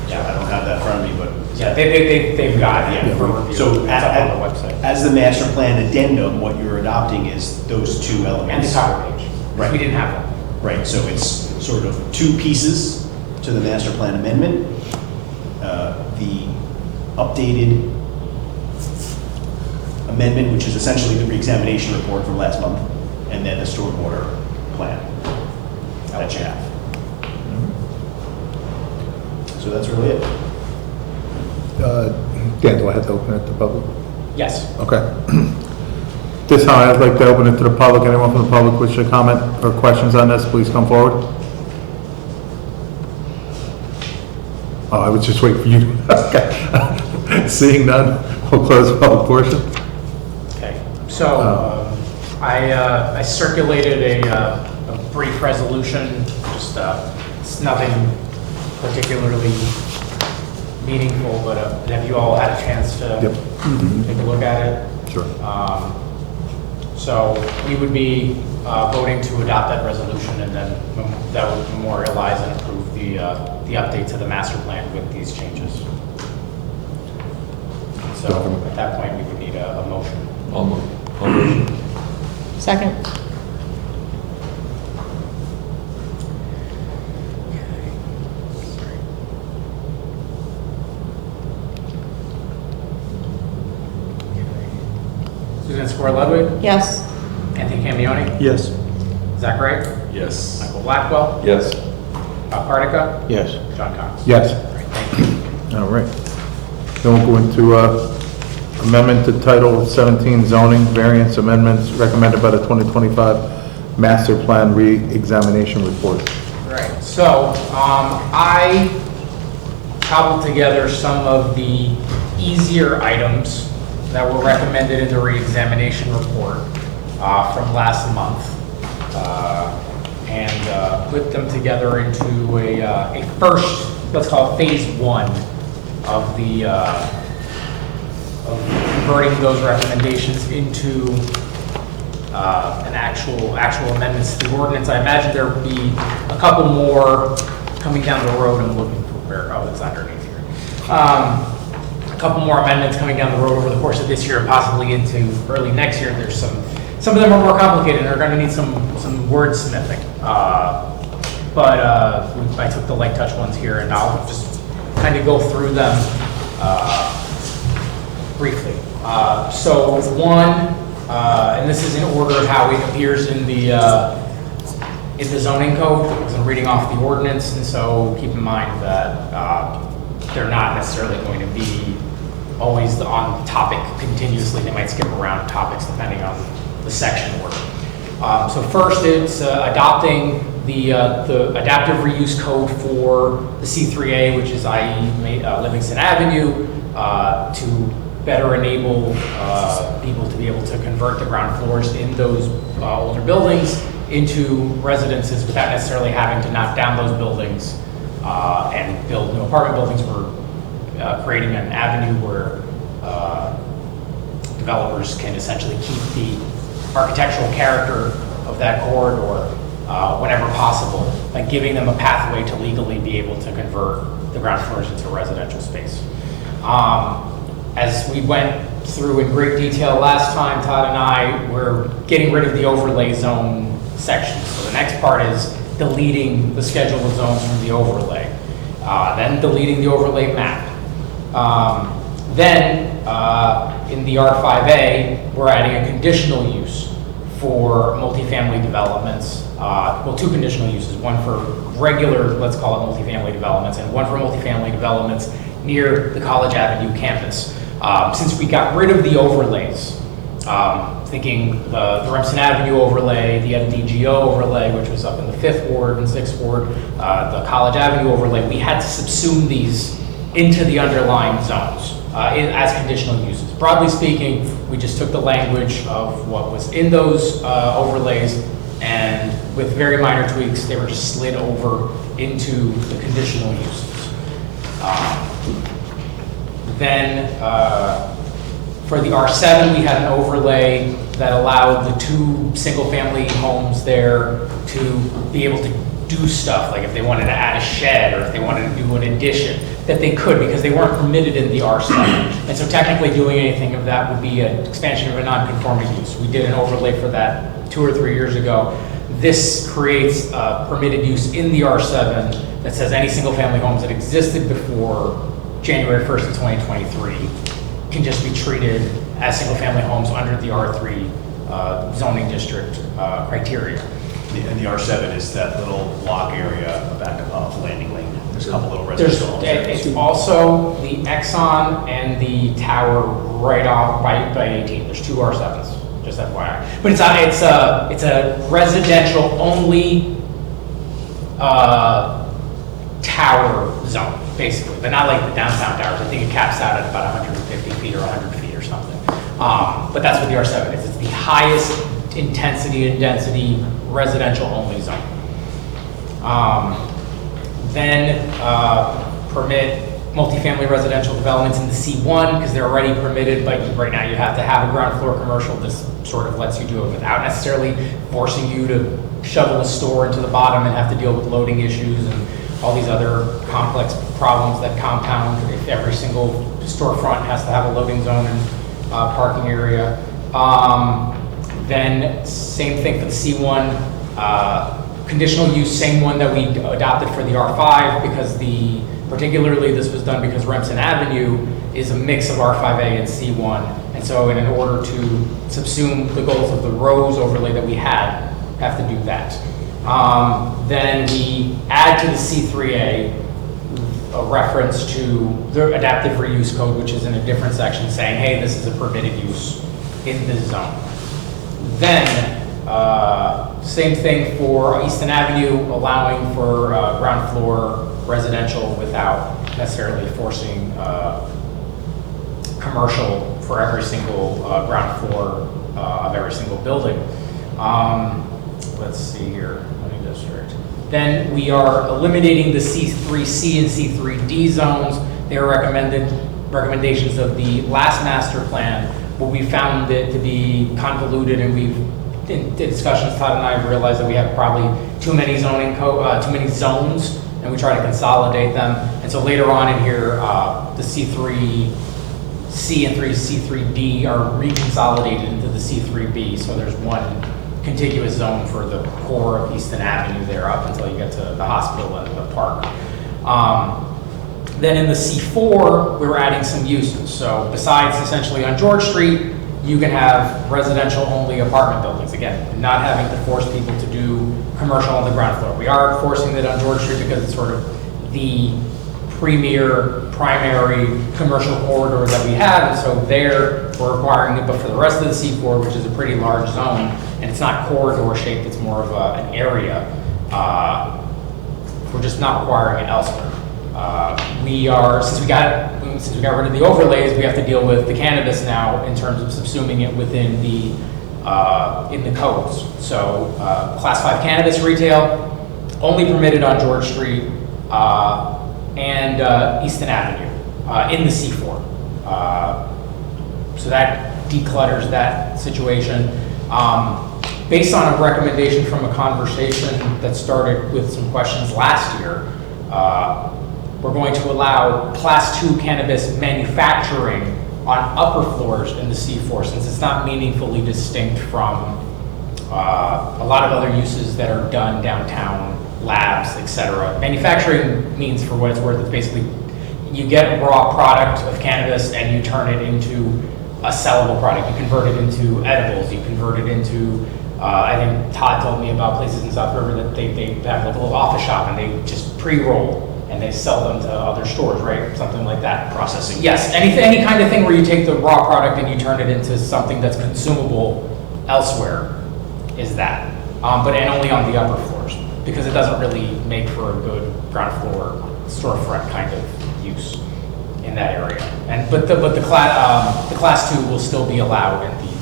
Yeah, I don't have that in front of me, but Yeah, they've got it, yeah, for review. so It's up on the website. as the master plan addendum, what you're adopting is those two And the elements. cover page. Right. We didn't have one. Right, so it's sort of two pieces to the master plan amendment. The updated amendment, which is essentially the re-examination report from last month, and then the stormwater plan that you have. So that's really it. Dan, do I have to open it to public? Yes. Okay. This time, I'd like to open it to the public. Anyone from the public wish to comment or questions on this, please come forward. Oh, I was just waiting for you. Okay. Seeing none, we'll close the public portion. Okay, so I circulated a brief resolution, just, it's nothing particularly meaningful, but have you all had a chance to Yep. take a look at it? Sure. So we would be voting to adopt that resolution, and then that would memorialize and approve the update to the master plan with these changes. So at that point, we would need a motion. I'll move. Second. Susan Square Ludwig, Yes. Anthony Camioni, Yes. Zach Wright, Yes. Michael Blackwell, Yes. Bob Cardica, Yes. John Cox. Yes. All right, thank you. All right. Then we'll go into amendment to Title 17 zoning variance amendments recommended by the 2025 Master Plan Re-Examination Report. Right, so I cobbled together some of the easier items that were recommended in the re-examination report from last month, and put them together into a first, let's call it phase one of the of converting those recommendations into an actual amendments to the ordinance. I imagine there would be a couple more coming down the road. I'm looking for where, oh, it's underneath here. A couple more amendments coming down the road over the course of this year and possibly into early next year. There's some of them are more complicated and are going to need some wordsmithing. But I took the light touch ones here, and I'll just kind of go through them briefly. So one, and this is in order of how it appears in the zoning code, because I'm reading off the ordinance, and so keep in mind that they're not necessarily going to be always on topic continuously. They might skip around topics depending on the section order. So first, it's adopting the adaptive reuse code for the C3A, which is i.e. Livingston Avenue, to better enable people to be able to convert the ground floors in those older buildings into residences without necessarily having to knock down those buildings and build new apartment buildings. We're creating an avenue where developers can essentially keep the architectural character of that corridor whenever possible, by giving them a pathway to legally be able to convert the ground floors into residential space. As we went through in great detail last time, Todd and I, we're getting rid of the overlay zone section. So the next part is deleting the schedule of zones from the overlay, then deleting the overlay map. Then in the R5A, we're adding a conditional use for multifamily developments. Well, two conditional uses, one for regular, let's call it multifamily developments, and one for multifamily developments near the College Avenue campus. Since we got rid of the overlays, thinking the Remsen Avenue overlay, the MDGO overlay, which was up in the 5th Ward and 6th Ward, the College Avenue overlay, we had to subsume these into the underlying zones as conditional uses. Broadly speaking, we just took the language of what was in those overlays, and with very minor tweaks, they were just slid over into the conditional uses. Then for the R7, we had an overlay that allowed the 2 single-family homes there to be able to do stuff, like if they wanted to add a shed or if they wanted to do an addition, that they could, because they weren't permitted in the R7. And so technically doing anything of that would be an expansion of a non-conforming use. We did an overlay for that 2 or 3 years ago. This creates a permitted use in the R7 that says any single-family homes that existed before January 1st of 2023 can just be treated as single-family homes under the R3 zoning district criteria. And the R7 is that little block area back of Landing Lane. There's a couple little residential homes there. It's also the Exxon and the tower right off by 18. There's 2 R7s, just FYI. But it's a residential only tower zone, basically, but not like the downtown towers. I think it caps out at about 150 feet or 100 feet or something. But that's what the R7 is. It's the highest intensity and density residential only zone. Then permit multifamily residential developments in the C1 because they're already permitted, but right now you have to have a ground floor commercial. This sort of lets you do it without necessarily forcing you to shovel a store into the bottom and have to deal with loading issues and all these other complex problems that compound if every single storefront has to have a loading zone and parking area. Then same thing for the C1. Conditional use, same one that we adopted for the R5 because particularly this was done because Remsen Avenue is a mix of R5A and C1. And so in order to subsume the goals of the Rose overlay that we have to do that. Then we add to the C3A a reference to the adaptive reuse code, which is in a different section saying, hey, this is a permitted use in this zone. Then, same thing for Easton Avenue, allowing for ground floor residential without necessarily forcing commercial for every single ground floor of every single building. Let's see here, zoning district. Then we are eliminating the C3C and C3D zones. They are recommendations of the last master plan, but we found it to be convoluted, and in discussions, Todd and I have realized that we have probably too many too many zones, and we try to consolidate them. And so later on in here, the C3C and C3D are reconsolidated into the C3B. So there's one contiguous zone for the core of Easton Avenue there up until you get to the hospital and the park. Then in the C4, we were adding some uses. So besides essentially on George Street, you can have residential only apartment buildings. Again, not having to force people to do commercial on the ground floor. We are forcing it on George Street because it's sort of the primary commercial corridor that we have, and so there we're requiring it, but for the rest of the C4, which is a pretty large zone, and it's not corridor shaped, it's more of an area, we're just not requiring it elsewhere. Since we got rid of the overlays, we have to deal with the cannabis now in terms of subsuming it within the in the codes. So class 5 cannabis retail only permitted on George Street and Easton Avenue in the C4. So that declutters that situation. Based on a recommendation from a conversation that started with some questions last year, we're going to allow class 2 cannabis manufacturing on upper floors in the C4, since it's not meaningfully distinct from a lot of other uses that are done downtown, labs, etc. Manufacturing means, for what it's worth, it's basically you get a raw product of cannabis and you turn it into a sellable product. You convert it into edibles, you convert it into, I think Todd told me about places in South River that they have like a little office shop and they just pre-roll and they sell them to other stores, right? Something like that. Processing. Yes, any kind of thing where you take the raw product and you turn it into something that's consumable elsewhere is that. And only on the upper floors, because it doesn't really make for a good ground floor storefront kind of use in that area. But the class 2 will still be allowed in the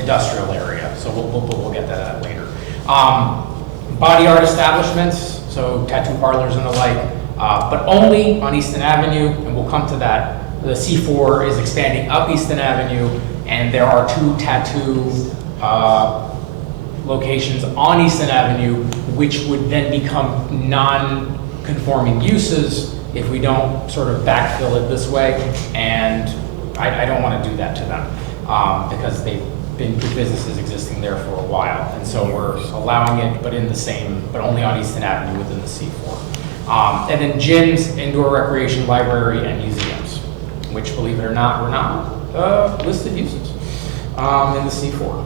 industrial area, so we'll get to that later. Body art establishments, so tattoo parlors and the like, but only on Easton Avenue, and we'll come to that. The C4 is expanding up Easton Avenue, and there are 2 tattoo locations on Easton Avenue, which would then become non-conforming uses if we don't sort of backfill it this way, and I don't want to do that to them because they've been good businesses existing there for a while, and so we're allowing it, but only on Easton Avenue within the C4. And then gyms, indoor recreation, library, and museums, which, believe it or not, were not listed uses in the C4.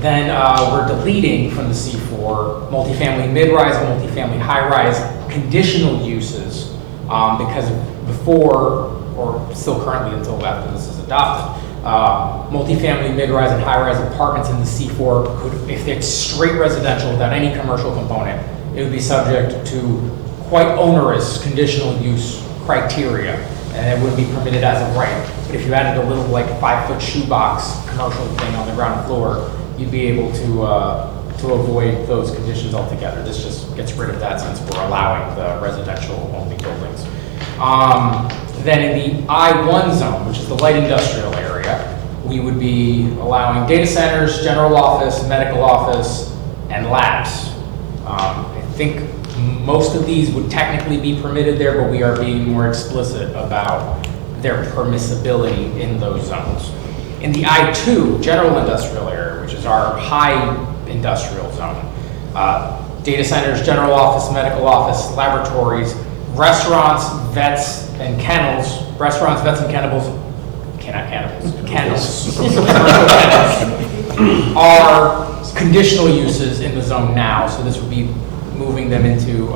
Then we're deleting from the C4 multifamily mid-rise and multifamily high-rise conditional uses because before, or still currently until after this is adopted, multifamily mid-rise and high-rise apartments in the C4 could, if they're straight residential without any commercial component, it would be subject to quite onerous conditional use criteria, and it wouldn't be permitted as of right. But if you added a little like 5-foot shoebox commercial thing on the ground floor, you'd be able to avoid those conditions altogether. This just gets rid of that since we're allowing the residential only buildings. Then in the I-1 zone, which is the light industrial area, we would be allowing data centers, general office, medical office, and labs. I think most of these would technically be permitted there, but we are being more explicit about their permissibility in those zones. In the I-2 general industrial area, which is our high industrial zone, data centers, general office, medical office, laboratories, restaurants, vets, and kennels, restaurants, vets, and kennels, are conditional uses in the zone now, so this would be moving them into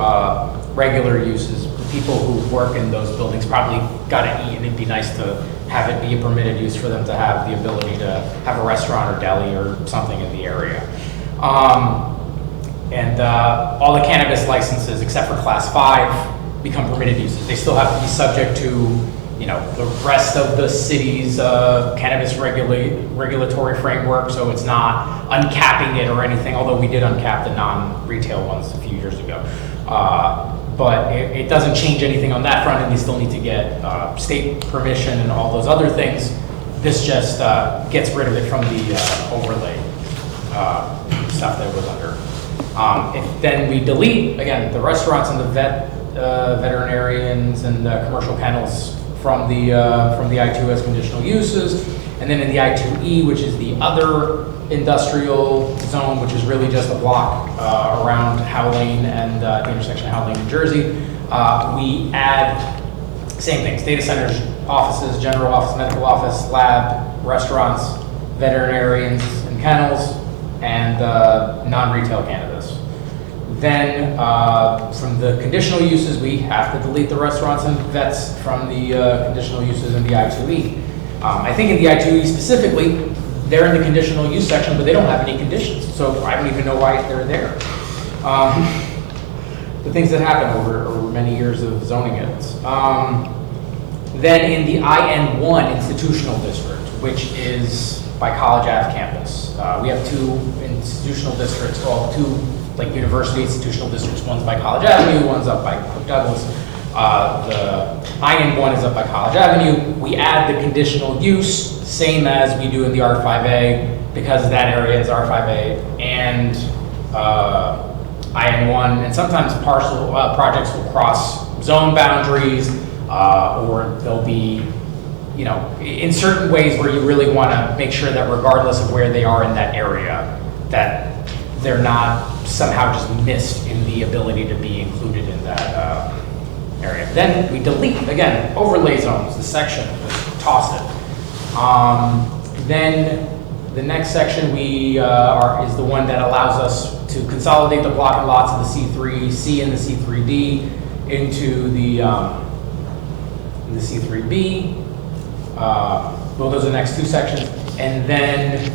regular uses. The people who work in those buildings probably gotta eat, and it'd be nice to have it be a permitted use for them to have the ability to have a restaurant or deli or something in the area. And all the cannabis licenses, except for Class 5, become permitted uses. They still have to be subject to, you know, the rest of the city's cannabis regulatory framework, so it's not uncapping it or anything, although we did uncap the non-retail ones a few years ago. But it doesn't change anything on that front, and they still need to get state permission and all those other things. This just gets rid of it from the overlay stuff that it was under. If then we delete, again, the restaurants and the veterinarians and the commercial kennels from the I2 as conditional uses, and then in the I2E, which is the other industrial zone, which is really just a block around Howe Lane and the intersection of Howe Lane and Jersey, we add same things: data centers, offices, general office, medical office, lab, restaurants, veterinarians and kennels, and non-retail cannabis. Then from the conditional uses, we have to delete the restaurants and vets from the conditional uses in the I2E. I think in the I2E specifically, they're in the conditional use section, but they don't have any conditions, so I don't even know why they're there. The things that happen over many years of zoning edits. Then in the IN1 institutional district, which is by College Ave campus, we have two institutional districts, well, two like university institutional districts. One's by College Avenue, one's up by Cook Douglas. The IN1 is up by College Avenue. We add the conditional use, same as we do in the R5A, because that area is R5A and IN1. And sometimes parcel projects will cross zone boundaries, or they'll be, you know, in certain ways where you really want to make sure that regardless of where they are in that area, that they're not somehow just missed in the ability to be included in that area. Then we delete, again, overlay zones, the section, just toss it. Then the next section is the one that allows us to consolidate the block and lots of the C3C and the C3D into the C3B. Well, those are the next two sections. And then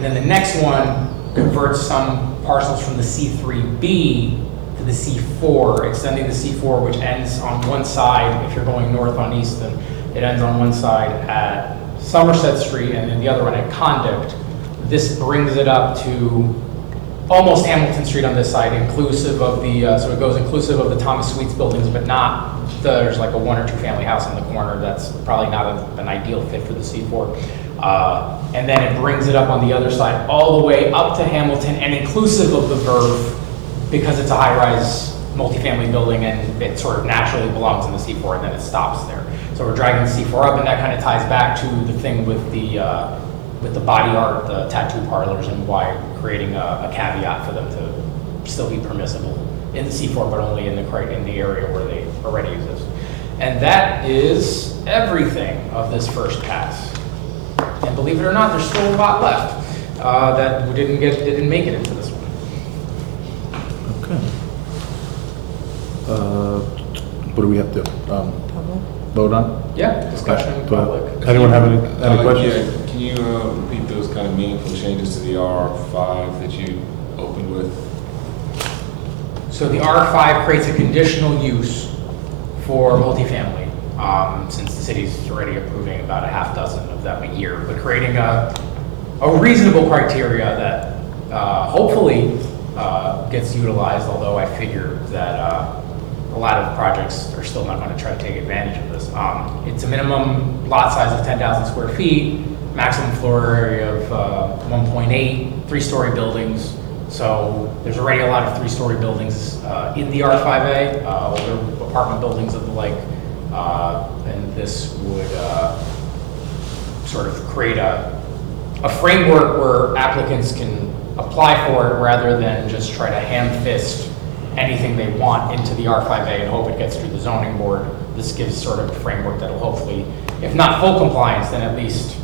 the next one converts some parcels from the C3B to the C4, extending the C4, which ends on one side. If you're going north on Easton, it ends on one side at Somerset Street and then the other one at Conduct. This brings it up to almost Hamilton Street on this side, inclusive of the, so it goes inclusive of the Thomas Sweets buildings, but not, there's like a one or two family house in the corner. That's probably not an ideal fit for the C4. And then it brings it up on the other side all the way up to Hamilton and inclusive of the Verve, because it's a high-rise multifamily building and it sort of naturally belongs in the C4 and then it stops there. So we're dragging the C4 up, and that kind of ties back to the thing with the body art, the tattoo parlors, and why creating a caveat for them to still be permissible in the C4, but only in the area where they already exist. And that is everything of this first pass. And believe it or not, there's still a lot left that we didn't make it into this one. Okay. What do we have to vote on? Yeah, discussion in public. Anyone have any questions? Yeah, can you repeat those kind of meaningful changes to the R5 that you opened with? So the R5 creates a conditional use for multifamily, since the city's already approving about a half dozen of them a year, but creating a reasonable criteria that hopefully gets utilized, although I figure that a lot of projects are still not going to try to take advantage of this. It's a minimum lot size of 10,000 square feet, maximum floor area of 1.8, three-story buildings. So there's already a lot of three-story buildings in the R5A, older apartment buildings of the like, and this would sort of create a framework where applicants can apply for it rather than just try to ham-fist anything they want into the R5A and hope it gets through the zoning board. This gives sort of a framework that'll hopefully, if not full compliance, then at least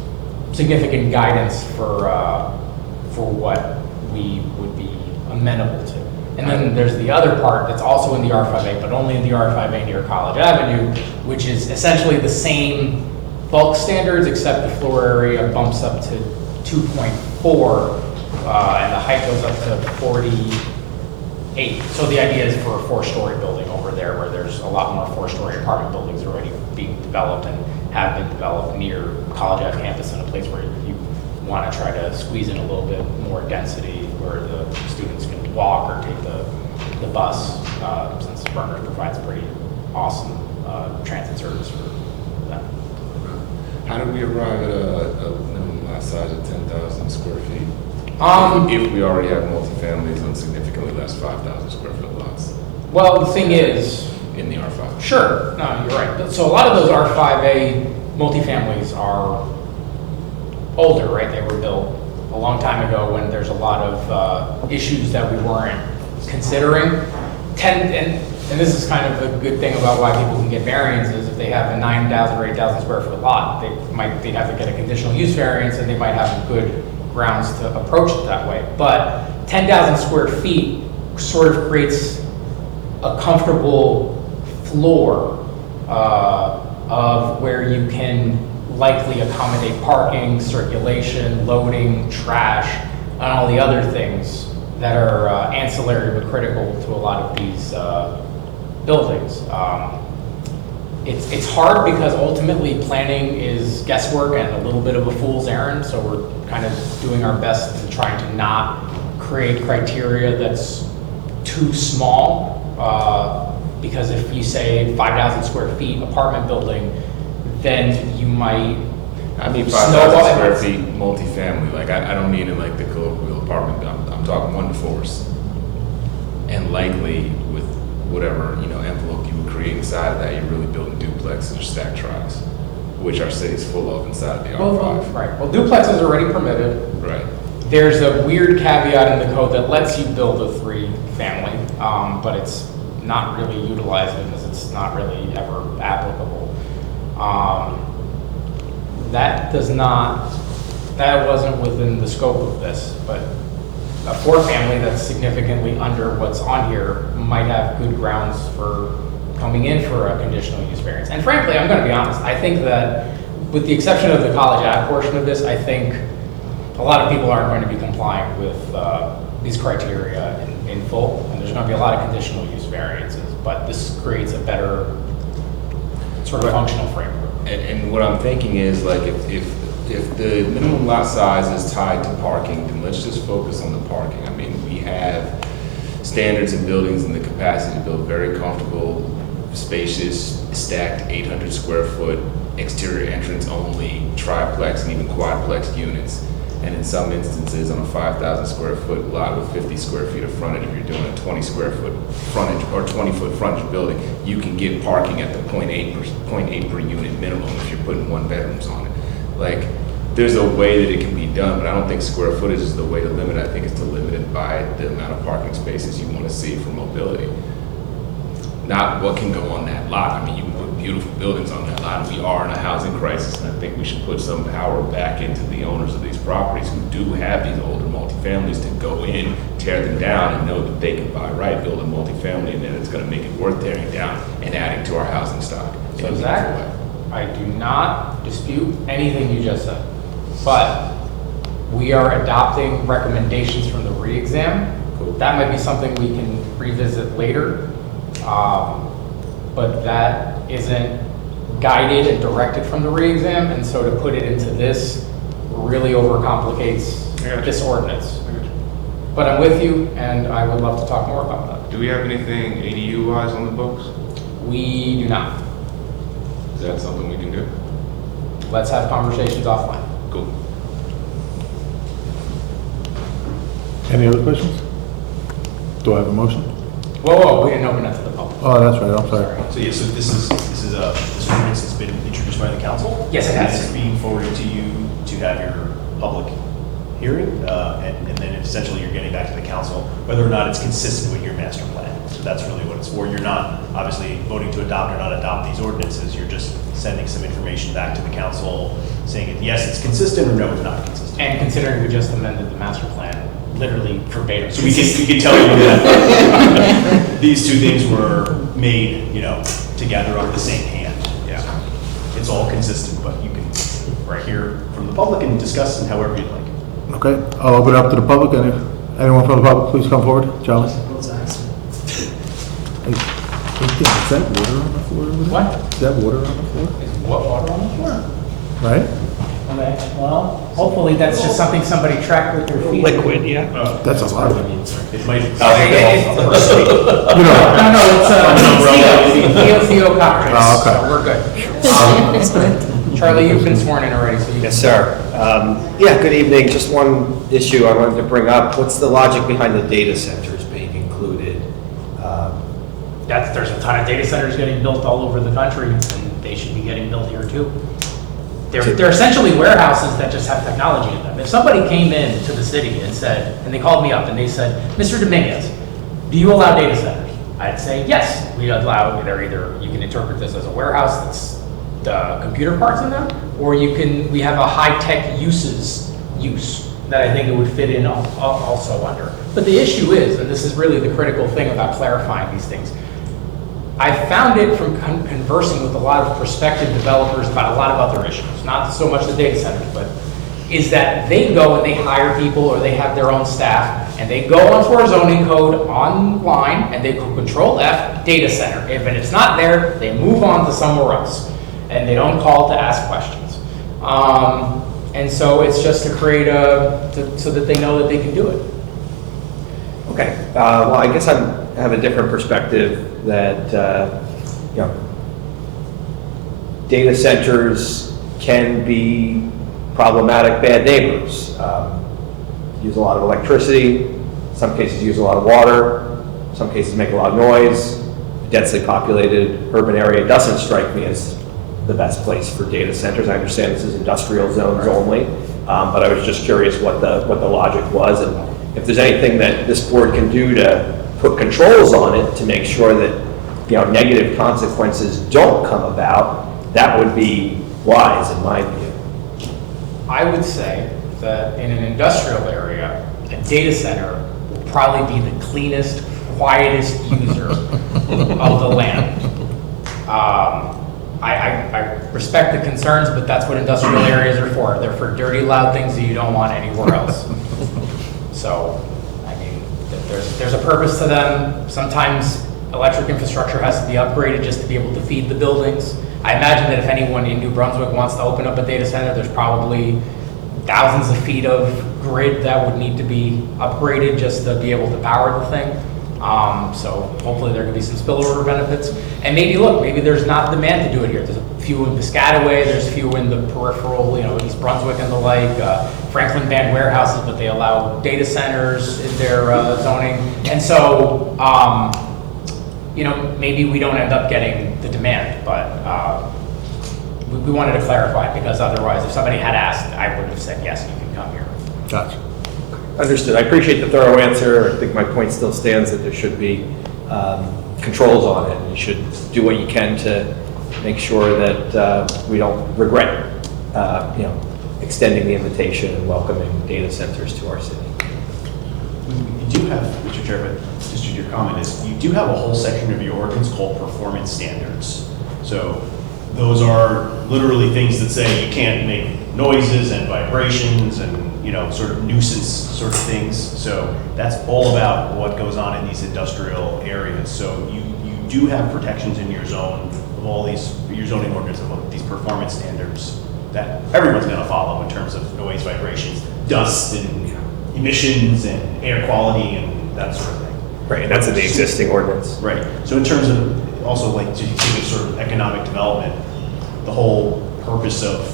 significant guidance for what we would be amenable to. And then there's the other part that's also in the R5A, but only in the R5A near College Avenue, which is essentially the same bulk standards, except the floor area bumps up to 2.4, and the height goes up to 48. So the idea is for a four-story building over there, where there's a lot more four-story apartment buildings already being developed and have been developed near College Ave campus, in a place where you want to try to squeeze in a little bit more density where the students can walk or take the bus, since Berners provides pretty awesome transit service for them. How do we arrive at a minimum lot size of 10,000 square feet? If we already have multifamilies on significantly less 5,000 square foot lots Well, the thing is, in the R5? sure, no, you're right. So a lot of those R5A multifamilies are older, right? They were built a long time ago when there's a lot of issues that we weren't considering. And this is kind of a good thing about why people can get variances. If they have a 9,000 or 8,000 square foot lot, they'd have to get a conditional use variance, and they might have good grounds to approach it that way. But 10,000 square feet sort of creates a comfortable floor of where you can likely accommodate parking, circulation, loading, trash, and all the other things that are ancillary but critical to a lot of these buildings. It's hard because ultimately planning is guesswork and a little bit of a fool's errand, so we're kind of doing our best to trying to not create criteria that's too small, because if you say 5,000 square feet apartment building, then you might. I mean 5,000 square feet multifamily. Like I don't mean in like the colloquial apartment. I'm talking 1 to 4s, and likely with whatever envelope you would create inside of that, you're really building duplexes or stacked tris, which our city's full of inside of the R5. Right. Well, duplexes are already permitted. Right. There's a weird caveat in the code that lets you build a 3-family, but it's not really utilized because it's not really ever applicable. That wasn't within the scope of this, but a 4-family that's significantly under what's on here might have good grounds for coming in for a conditional use variance. And frankly, I'm going to be honest, I think that with the exception of the College Ave portion of this, I think a lot of people aren't going to be complying with these criteria in full, and there's going to be a lot of conditional use variances, but this creates a better sort of functional framework. And what I'm thinking is, like, if the minimum lot size is tied to parking, then let's just focus on the parking. I mean, we have standards in buildings and the capacity to build very comfortable, spacious, stacked 800 square foot exterior entrance only triplex and even quadplex units. And in some instances, on a 5,000 square foot lot with 50 square feet of frontage, if you're doing a 20 square foot frontage or 20 foot frontage building, you can get parking at the 0.8 per unit minimum if you're putting 1 bedrooms on it. Like, there's a way that it can be done, but I don't think square footage is the way to limit it. I think it's to limit it by the amount of parking spaces you want to see for mobility. Not what can go on that lot. I mean, you can put beautiful buildings on that lot. We are in a housing crisis, and I think we should put some power back into the owners of these properties who do have these older multifamilies to go in, tear them down, and know that they can buy right, build a multifamily, and then it's going to make it worth tearing down and adding to our housing stock. So Zach, I do not dispute anything you just said, but we are adopting recommendations from the re-exam. Cool. That might be something we can revisit later, but that isn't guided and directed from the re-exam, and so to put it into this really overcomplicates this ordinance. But I'm with you, and I would love to talk more about that. Do we have anything ADU wise on the books? We do not. Is that something we can do? Let's have conversations offline. Cool. Any other questions? Do I have a motion? Whoa, we didn't open it to the public. Oh, that's right, I'm sorry. So yeah, so this ordinance has been introduced by the council. Yes, it has. And it's being forwarded to you to have your public hearing, and then essentially you're getting back to the council whether or not it's consistent with your master plan. So that's really what it's for. You're not obviously voting to adopt or not adopt these ordinances. You're just sending some information back to the council saying, yes, it's consistent, or no, it's not consistent. And considering we just amended the master plan, literally verbatim. So we can tell you that these two things were made, together under the same hand. Yeah. So it's all consistent, but you can right here from the public and discuss it however you'd like. Okay, I'll open it up to the public. Anyone from the public, please come forward. Charlie? Hey, is that water on the floor over there? What? Is that water on the floor? What water on the floor? Right? Okay, well, hopefully that's just something somebody tracked with their feet. Liquid, yeah. That's a lot. It might. No, it's CO coverage. Oh, okay. So we're good. Charlie, you've been sworn in already, so you can. Yes, sir. Yeah, good evening. Just one issue I wanted to bring up. What's the logic behind the data centers being included? There's a ton of data centers getting built all over the country, and they should be getting built here too. They're essentially warehouses that just have technology in them. If somebody came in to the city and said, and they called me up and they said, Mr. Dominguez, do you allow data centers? I'd say, yes, we allow, you can interpret this as a warehouse that's computer parts in them, or we have a high-tech use that I think it would fit in also under. But the issue is, and this is really the critical thing about clarifying these things, I found it from conversing with a lot of prospective developers about a lot of other issues, not so much the data centers, but is that they go and they hire people or they have their own staff and they go onto our zoning code online and they go Control F, data center. If it's not there, they move on to somewhere else and they don't call to ask questions. And so it's just to create so that they know that they can do it. Okay, well, I guess I have a different perspective that, data centers can be problematic bad neighbors. Use a lot of electricity, some cases use a lot of water, some cases make a lot of noise. A densely populated urban area doesn't strike me as the best place for data centers. I understand this is industrial zones only, but I was just curious what the logic was, and if there's anything that this board can do to put controls on it to make sure that negative consequences don't come about, that would be wise in my view. I would say that in an industrial area, a data center will probably be the cleanest, quietest user of the land. I respect the concerns, but that's what industrial areas are for. They're for dirty, loud things that you don't want anywhere else. So, I mean, there's a purpose to them. Sometimes electric infrastructure has to be upgraded just to be able to feed the buildings. I imagine that if anyone in New Brunswick wants to open up a data center, there's probably thousands of feet of grid that would need to be upgraded just to be able to power the thing. So hopefully there could be some spillover benefits. And maybe there's not demand to do it here. There's a few in Piscataway, there's a few in the peripheral, East Brunswick and the like. Franklin banned warehouses, but they allow data centers in their zoning. And so, maybe we don't end up getting the demand, but we wanted to clarify because otherwise, if somebody had asked, I would have said, yes, you can come here. Gotcha. Understood. I appreciate the thorough answer. I think my point still stands that there should be controls on it. You should do what you can to make sure that we don't regret, extending the invitation and welcoming data centers to our city. You do have, Mr. Chair, but just your comment is, you do have a whole section of your ordinance called performance standards. So those are literally things that say you can't make noises and vibrations and sort of nuisance sort of things. So that's all about what goes on in these industrial areas. So you do have protections in your zone of all your zoning ordinance of these performance standards that everyone's going to follow in terms of noise, vibrations, dust, and emissions, and air quality, and that sort of thing. Right, and that's in the existing ordinance. Right. So in terms of, also like, to think of sort of economic development, the whole purpose of,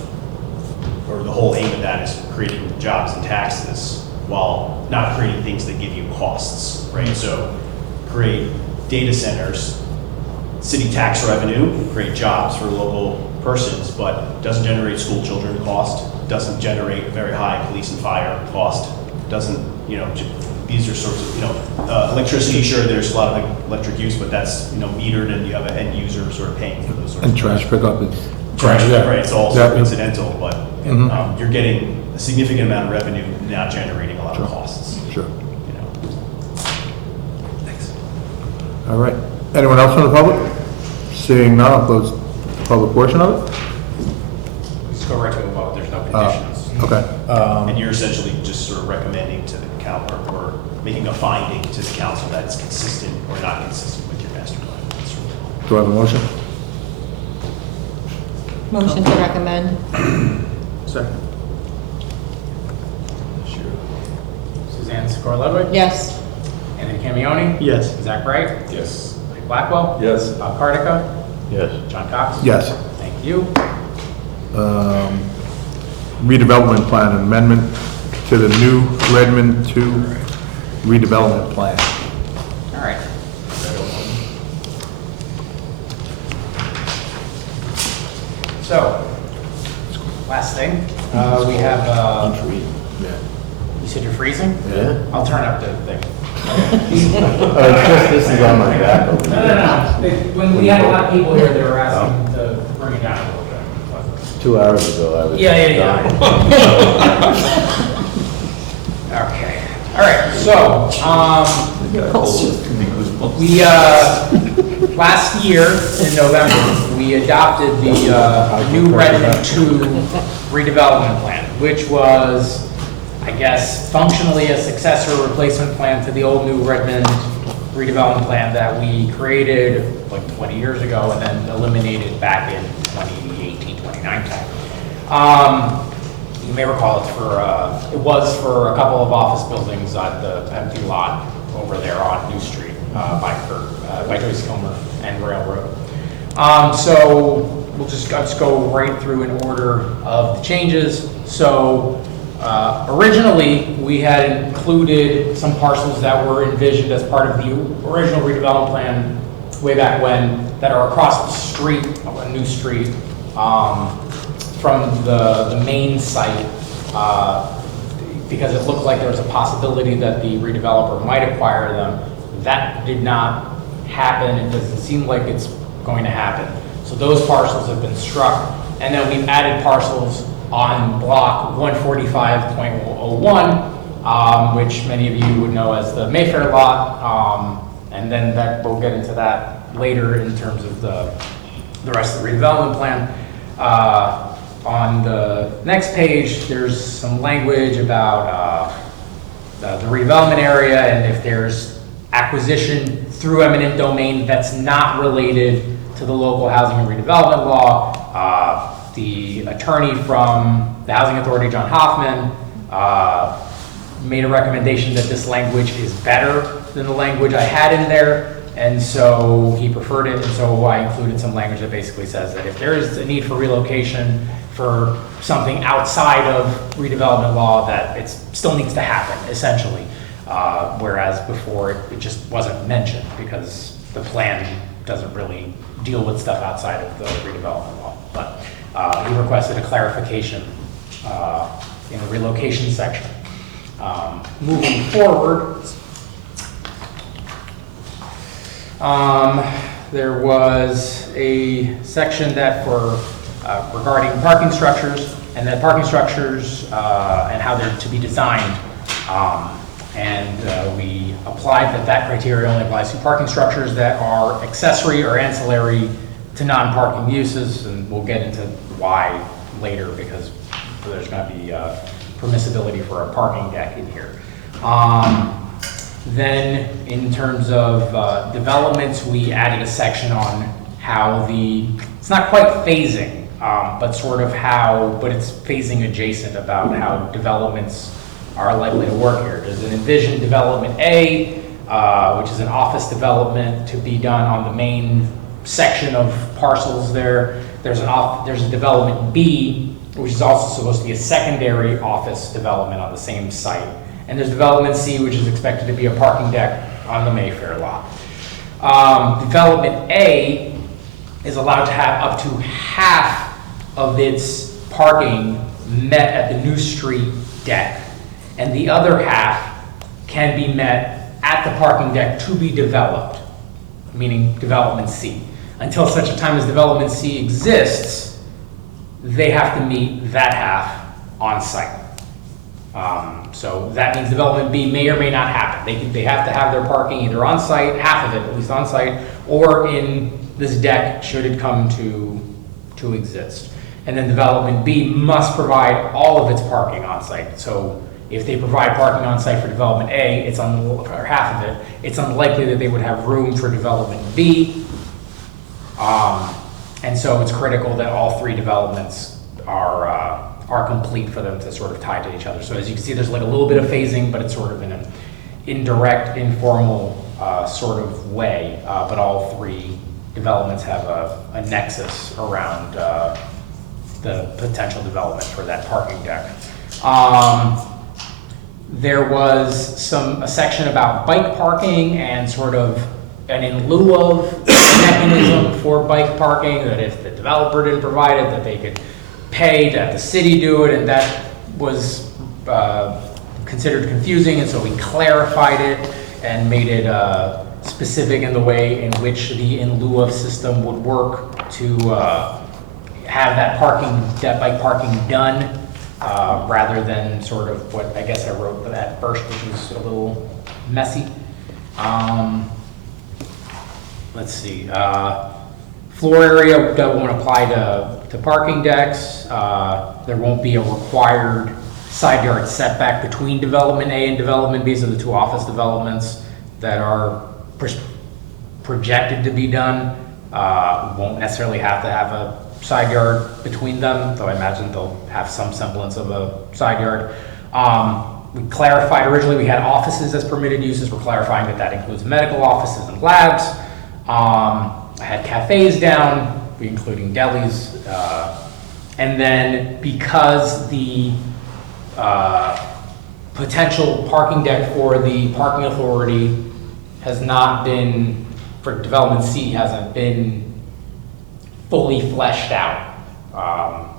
or the whole aim of that is creating jobs and taxes while not creating things that give you costs, right? So create data centers, city tax revenue, create jobs for local persons, but doesn't generate school children cost, doesn't generate a very high police and fire cost, doesn't, these are sorts of, electricity, sure, there's a lot of electric use, but that's, metered, and you have an end user sort of paying for those sorts And of trash things. pickup is. Trash, Yeah. right, it's all sort of incidental, but Mhm. you're getting a significant amount of revenue, not generating a lot of costs. Sure. Thanks. All right. Anyone else from the public? Seeing none, I'll close the public portion of it. Let's go right to a vote, there's no conditions. Okay. And you're essentially just sort of recommending to the council, or making a finding to the council that it's consistent or not consistent with your master plan. That's really all. Do I have a motion? Motion to recommend. Second. Suzanne Sikora Ludwig? Yes. Anthony Camioni? Yes. Zach Wright? Yes. Mike Blackwell? Yes. Bob Cardica? Yes. John Cox? Yes. Thank you. Redevelopment plan amendment to the new Redmond 2 redevelopment plan. All right. So, last thing, we have, you said you're freezing? Yeah. I'll turn up the thing. This is on my back over No, here. no, no. When we had a lot of people here, they were asking to bring it down a little bit. 2 hours ago, I was. Yeah. Okay. All right, so, we, last year in November, we adopted the new Redmond 2 redevelopment plan, which was, I guess, functionally a successor replacement plan to the old new Redmond redevelopment plan that we created like 20 years ago and then eliminated back in 2018, 2019. You may recall it was for a couple of office buildings at the empty lot over there on New Street by Joyce Kilmer and Railroad. So I'll just go right through in order of the changes. So originally, we had included some parcels that were envisioned as part of the original redevelopment plan way back when that are across the street, a new street, from the main site, because it looked like there was a possibility that the redeveloper might acquire them. That did not happen. It doesn't seem like it's going to happen. So those parcels have been struck. And then we've added parcels on block 145.01, which many of you would know as the Mayfair lot. And then we'll get into that later in terms of the rest of the redevelopment plan. On the next page, there's some language about the redevelopment area, and if there's acquisition through eminent domain that's not related to the local housing and redevelopment law. The attorney from the Housing Authority, John Hoffman, made a recommendation that this language is better than the language I had in there, and so he preferred it, and so I included some language that basically says that if there is a need for relocation for something outside of redevelopment law, that it still needs to happen, essentially. Whereas before it just wasn't mentioned because the plan doesn't really deal with stuff outside of the redevelopment law. But he requested a clarification in the relocation section. Moving forward, there was a section that regarding parking structures, and that parking structures and how they're to be designed. We applied that criteria only applies to parking structures that are accessory or ancillary to non-parking uses, and we'll get into why later because there's going to be permissibility for a parking deck in here. Then in terms of developments, we added a section on how it's not quite phasing, but sort of but it's phasing adjacent about how developments are likely to work here. There's an envisioned development A, which is an office development to be done on the main section of parcels there. There's a development B, which is also supposed to be a secondary office development on the same site. And there's development C, which is expected to be a parking deck on the Mayfair lot. Development A is allowed to have up to half of its parking met at the New Street deck, and the other half can be met at the parking deck to be developed, meaning development C. Until such a time as development C exists, they have to meet that half on site. So that means development B may or may not happen. They have to have their parking either on site, half of it at least on site, or in this deck should it come to exist. And then development B must provide all of its parking on site. So if they provide parking on site for development A, or half of it, it's unlikely that they would have room for development B. And so it's critical that all three developments are complete for them to sort of tie to each other. So as you can see, there's like a little bit of phasing, but it's sort of in an indirect, informal sort of way. But all three developments have a nexus around the potential development for that parking deck. There was a section about bike parking and sort of an in lieu of mechanism for bike parking, that if the developer didn't provide it, that they could pay to have the city do it, and that was considered confusing, and so we clarified it and made it specific in the way in which the in lieu of system would work to have that bike parking done, rather than sort of what I guess I wrote at first, which was a little messy. Let's see. Floor area that won't apply to parking decks. There won't be a required side yard setback between development A and development B, so the two office developments that are projected to be done won't necessarily have to have a side yard between them, though I imagine they'll have some semblance of a side yard. We clarified, originally we had offices as permitted uses. We're clarifying that that includes medical offices and labs. I had cafes down, including delis. And then because the potential parking deck for the parking authority has not been, for development C, hasn't been fully fleshed out.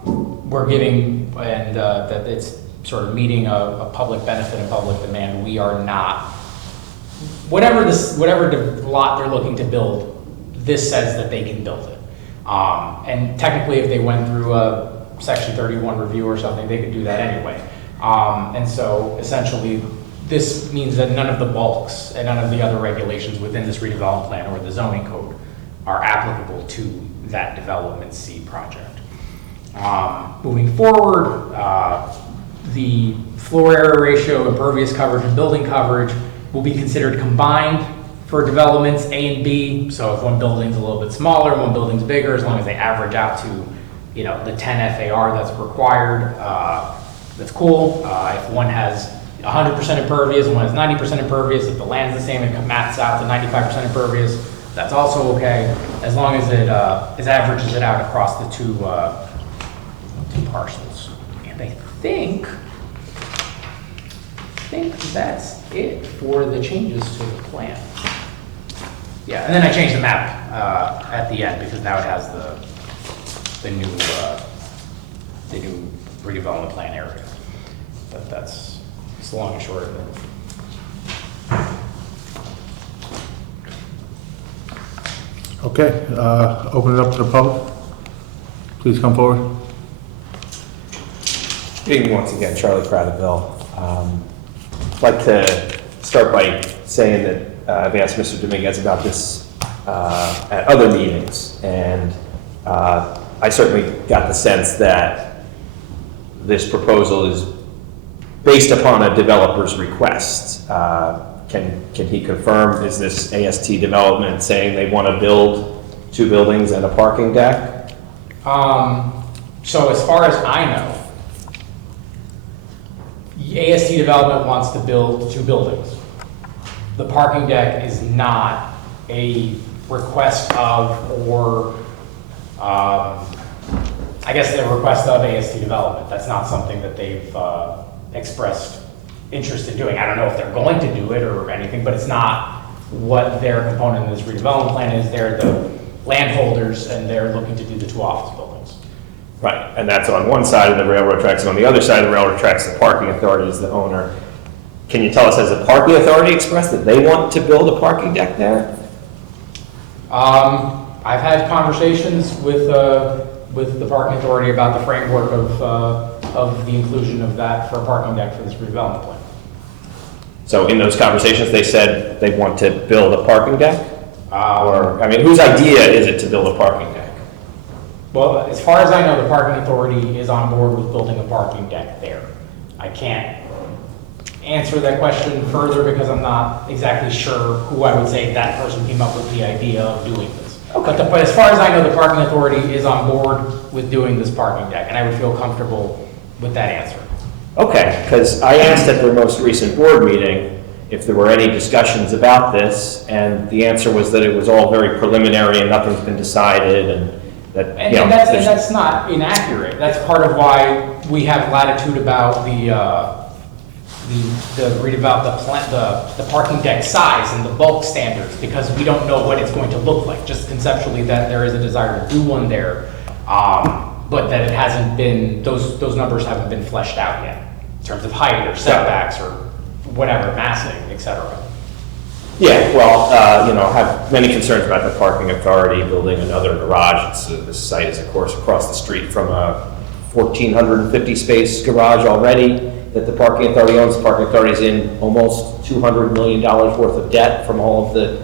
We're giving, and that it's sort of meeting a public benefit and public demand. We are not, whatever lot they're looking to build, this says that they can build it. And technically, if they went through a Section 31 review or something, they could do that anyway. And so essentially, this means that none of the bulks and none of the other regulations within this redevelopment plan or the zoning code are applicable to that development C project. Moving forward, the floor area ratio, impervious coverage, and building coverage will be considered combined for developments A and B. So if one building's a little bit smaller, one building's bigger, as long as they average out to, the 10 FAR that's required, that's cool. If one has 100% impervious, one has 90% impervious, if the land's the same, it maths out to 95% impervious, that's also okay, as long as it averages it out across the two parcels. And I think that's it for the changes to the plan. Yeah, and then I changed the map at the end because now it has the new redevelopment plan area. But that's long and short of it. Okay, open it up to the public. Please come forward. Good evening once again, Charlie Prattville. I'd like to start by saying that I've asked Mr. Dominguez about this at other meetings, and I certainly got the sense that this proposal is based upon a developer's request. Can he confirm, is this AST development saying they want to build 2 buildings and a parking deck? So as far as I know, AST development wants to build 2 buildings. the parking deck is not a request of, or, I guess the request of AST Development. That's not something that they've expressed interest in doing. I don't know if they're going to do it or anything, but it's not what their component in this redevelopment plan is. They're the landholders, and they're looking to do the 2 office buildings. Right, and that's on one side of the railroad tracks, and on the other side of the railroad tracks, the parking authority is the owner. Can you tell us, has the parking authority expressed that they want to build a parking deck there? I've had conversations with the parking authority about the framework of the inclusion of that for a parking deck for this redevelopment plan. So in those conversations, they said they want to build a parking deck? Or, I mean, whose idea is it to build a parking deck? Well, as far as I know, the parking authority is on board with building a parking deck there. I can't answer that question further because I'm not exactly sure who I would say that person came up with the idea of doing this. Okay. But as far as I know, the parking authority is on board with doing this parking deck, and I would feel comfortable with that answer. Okay, because I asked at their most recent board meeting if there were any discussions about this, and the answer was that it was all very preliminary and nothing's been decided, and that, And, and that's not inaccurate. That's part of why we have latitude about the parking deck size and the bulk standards, because we don't know what it's going to look like. Just conceptually, that there is a desire to do one there, but that it hasn't been, those numbers haven't been fleshed out yet in terms of height or setbacks or whatever, massing, et cetera. Yeah, well, I have many concerns about the parking authority building another garage. This site is, of course, across the street from a 1,450 space garage already that the parking authority owns. The parking authority is in almost $200 million worth of debt from all of the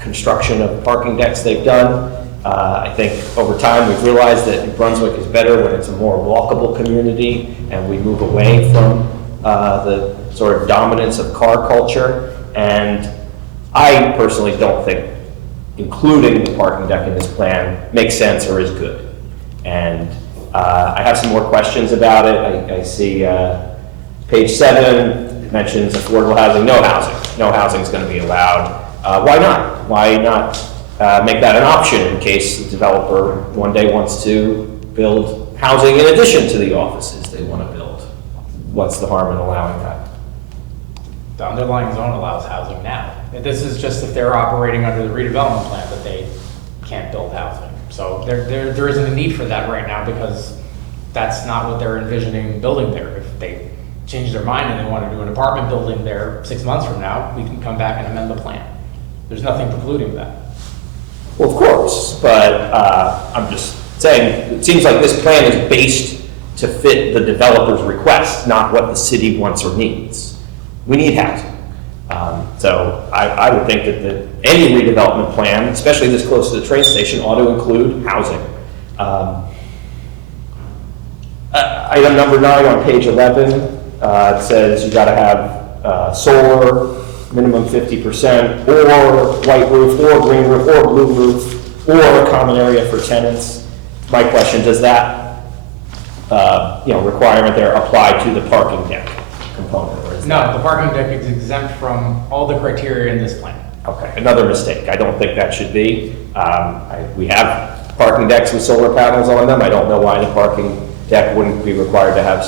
construction of parking decks they've done. I think over time we've realized that New Brunswick is better when it's a more walkable community and we move away from the sort of dominance of car culture. And I personally don't think including the parking deck in this plan makes sense or is good. And I have some more questions about it. I see page 7 mentions affordable housing, no housing. No housing is going to be allowed. Why not? Why not make that an option in case the developer one day wants to build housing in addition to the offices they want to build? What's the harm in allowing that? The underlying zone allows housing now. This is just if they're operating under the redevelopment plan that they can't build housing. So there isn't a need for that right now because that's not what they're envisioning building there. If they change their mind and they want to do an apartment building there 6 months from now, we can come back and amend the plan. There's nothing precluding that. Well, of course, but I'm just saying, it seems like this plan is based to fit the developer's request, not what the city wants or needs. We need housing. So I would think that any redevelopment plan, especially this close to the train station, ought to include housing. Item number 9 on page 11, it says you got to have solar, minimum 50%, or white roof, or green roof, or blue roof, or a common area for tenants. My question, does that requirement there apply to the parking deck component? Or is No, the parking deck is exempt from all the criteria in this plan. Okay, another mistake. I don't think that should be. We have parking decks with solar panels on them. I don't know why the parking deck wouldn't be required to have,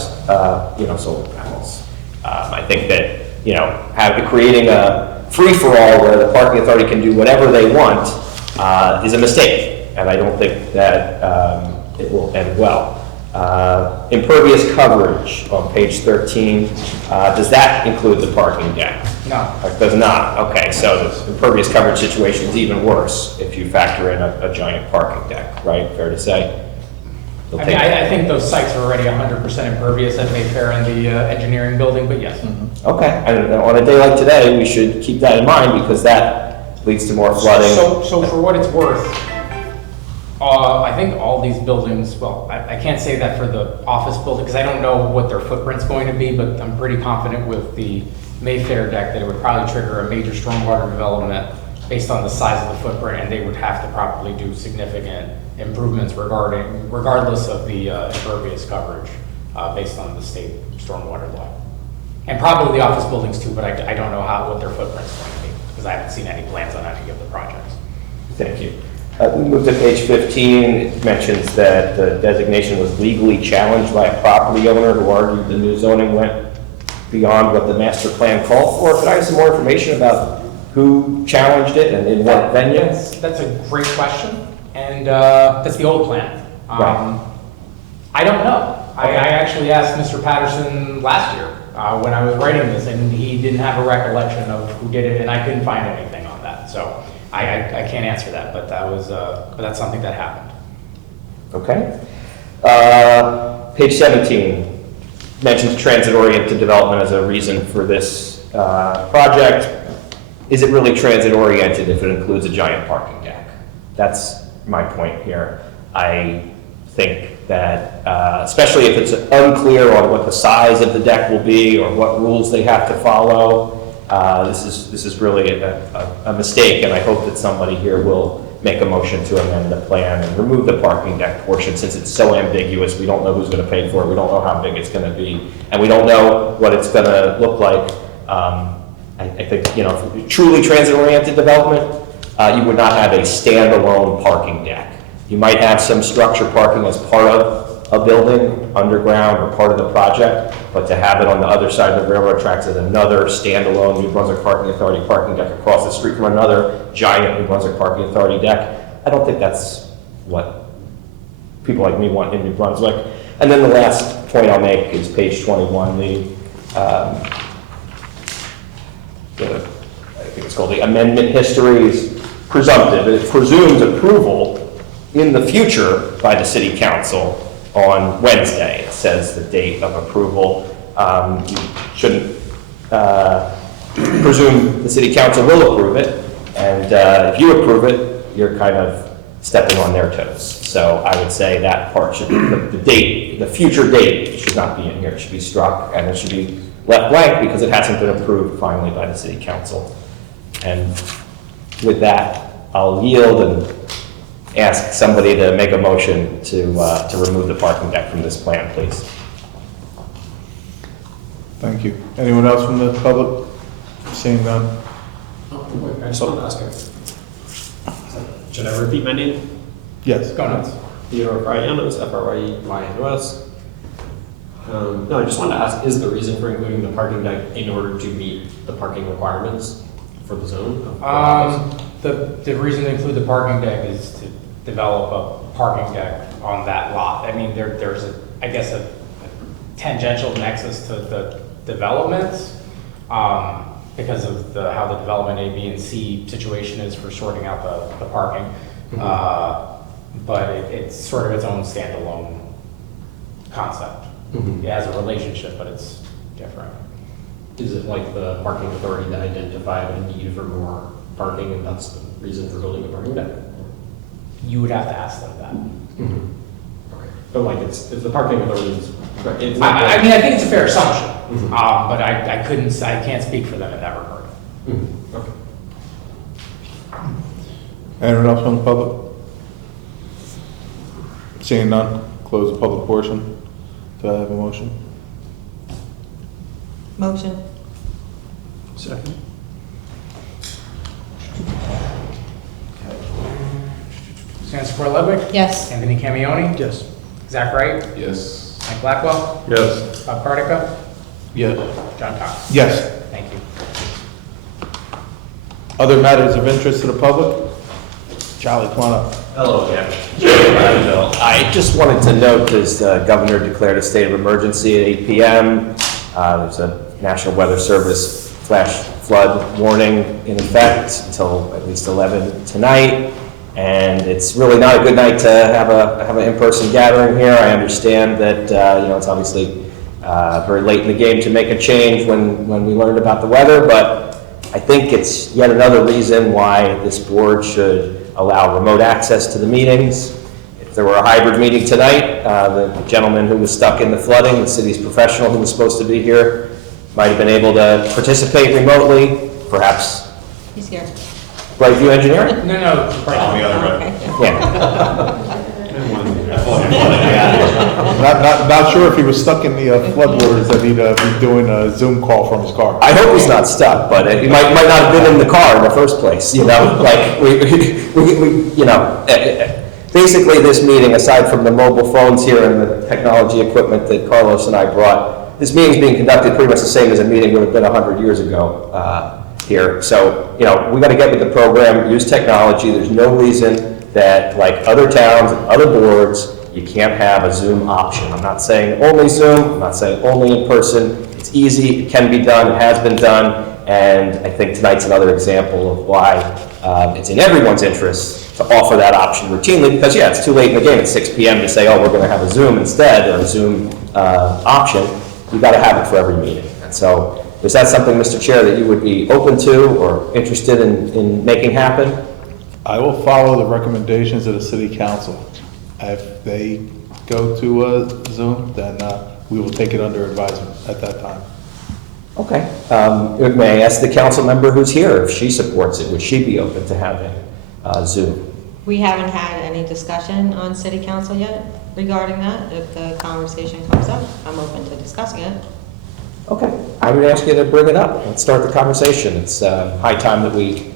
solar panels. I think that, creating a free-for-all where the parking authority can do whatever they want is a mistake. And I don't think that it will end well. Impervious coverage on page 13, does that include the parking deck? No. It does not. Okay, so the impervious coverage situation is even worse if you factor in a giant parking deck, right? Fair to say? I think those sites are already 100% impervious at Mayfair and the engineering building, but yes. Mm-hmm. Okay, and on a day like today, we should keep that in mind because that leads to more flooding. So for what it's worth, I think all these buildings, well, I can't say that for the office building because I don't know what their footprint's going to be, but I'm pretty confident with the Mayfair deck that it would probably trigger a major stormwater development based on the size of the footprint, and they would have to probably do significant improvements regardless of the impervious coverage based on the state stormwater law. And probably the office buildings too, but I don't know what their footprint's going to be. because I haven't seen any plans on any of the projects. Thank you. We move to page 15. It mentions that the designation was legally challenged by a property owner who argued the new zoning went beyond what the master plan called for. Could I have some more information about who challenged it and in what venue? That's a great question, and that's the old plan. Right. I don't know. I actually asked Mr. Patterson last year when I was writing this, and he didn't have a recollection of who did it, and I couldn't find anything on that. So I can't answer that, but that's something that happened. Okay. Page 17 mentions transit-oriented development as a reason for this project. Is it really transit-oriented if it includes a giant parking deck? That's my point here. I think that, especially if it's unclear on what the size of the deck will be or what rules they have to follow, this is really a mistake, and I hope that somebody here will make a motion to amend the plan and remove the parking deck portion, since it's so ambiguous. We don't know who's going to pay for it. We don't know how big it's going to be, and we don't know what it's going to look like. I think, for truly transit-oriented development, you would not have a standalone parking deck. You might have some structure parking as part of a building, underground, or part of the project, but to have it on the other side of the railroad tracks as another standalone New Brunswick Parking Authority parking deck across the street from another giant New Brunswick Parking Authority deck, I don't think that's what people like me want in New Brunswick. And then the last point I'll make is page 21, I think it's called the amendment history is presumptive. It presumes approval in the future by the city council on Wednesday. It says the date of approval. You shouldn't presume the city council will approve it, and if you approve it, you're kind of stepping on their toes. So I would say that part should be, the date, the future date should not be in here. It should be struck, and it should be left blank because it hasn't been approved finally by the city council. And with that, I'll yield and ask somebody to make a motion to remove the parking deck from this plan, please. Thank you. Anyone else from the public? Seeing none? I just wanted to ask her. Should I repeat my name? Yes. Go nuts. Theodore Fryanos, Fryanos. No, I just wanted to ask, is the reason for including the parking deck in order to meet the parking requirements for the zone? The reason to include the parking deck is to develop a parking deck on that lot. I mean, there's I guess a tangential nexus to the developments because of how the development A, B, and C situation is for sorting out the parking. But it's sort of its own standalone concept. It has a relationship, but it's different. Is it like the parking authority that identified a need for more parking, and that's the reason for building a parking deck? You would have to ask them that. Okay. But like it's the parking authority's. I mean, I think it's a fair assumption, but I can't speak for them in that regard. Okay. Anyone else from the public? Seeing none, close the public portion. Do I have a motion? Motion. Second. Sandra Spore Ludwig? Yes. Anthony Camioni? Yes. Zach Wright? Yes. Mike Blackwell? Yes. Bob Cardica? Yes. John Cox? Yes. Thank you. Other matters of interest to the public? Charlie, come on up. Hello again. I just wanted to note, as the governor declared a state of emergency at 8 p.m., there's a National Weather Service flash flood warning in effect until at least 11 tonight. And it's really not a good night to have an in-person gathering here. I understand that it's obviously very late in the game to make a change when we learned about the weather, but I think it's yet another reason why this board should allow remote access to the meetings. If there were a hybrid meeting tonight, the gentleman who was stuck in the flooding, the city's professional who was supposed to be here, might have been able to participate remotely, perhaps. He's here. No, Brightview Engineering? right on the other Okay. Yeah. Not sure if he was stuck in the floodwaters that he'd be doing a Zoom call from his car. I hope he's not stuck, but he might not have been in the car in the first place, you know? Like, basically this meeting, aside from the mobile phones here and the technology equipment that Carlos and I brought, this meeting's being conducted pretty much the same as a meeting would have been 100 years ago here. So, we got to get with the program, use technology. There's no reason that, like other towns and other boards, you can't have a Zoom option. I'm not saying only Zoom, I'm not saying only in person. It's easy, it can be done, it has been done, and I think tonight's another example of why it's in everyone's interest to offer that option routinely, because it's too late in the game at 6 p.m. to say, oh, we're gonna have a Zoom instead, or a Zoom option. You gotta have it for every meeting. And so, is that something, Mr. Chair, that you would be open to or interested in making happen? I will follow the recommendations of the city council. If they go to a Zoom, then we will take it under advisement at that time. Okay. May I ask the council member who's here if she supports it? Would she be open to having Zoom? We haven't had any discussion on city council yet regarding that. If the conversation comes up, I'm open to discussing it. Okay. I would ask you to bring it up. Let's start the conversation. It's high time that we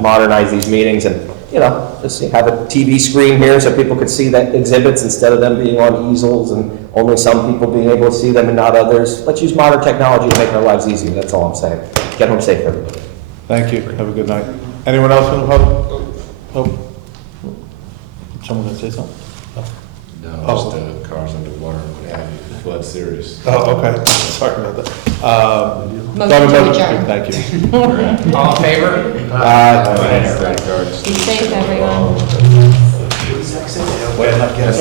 modernize these meetings and, just have a TV screen here so people could see the exhibits instead of them being on easels and only some people being able to see them and not others. Let's use modern technology to make our lives easier. That's all I'm saying. Get home safe, everybody. Thank you. Have a good night. Anyone else from the public? Oh. Someone gonna say something? No, just the cars underwater and what have you, flood series. Oh, okay. Sorry about that. Motion to adjourn. Thank you. All in favor? Be safe, everyone. Wait, I'm not getting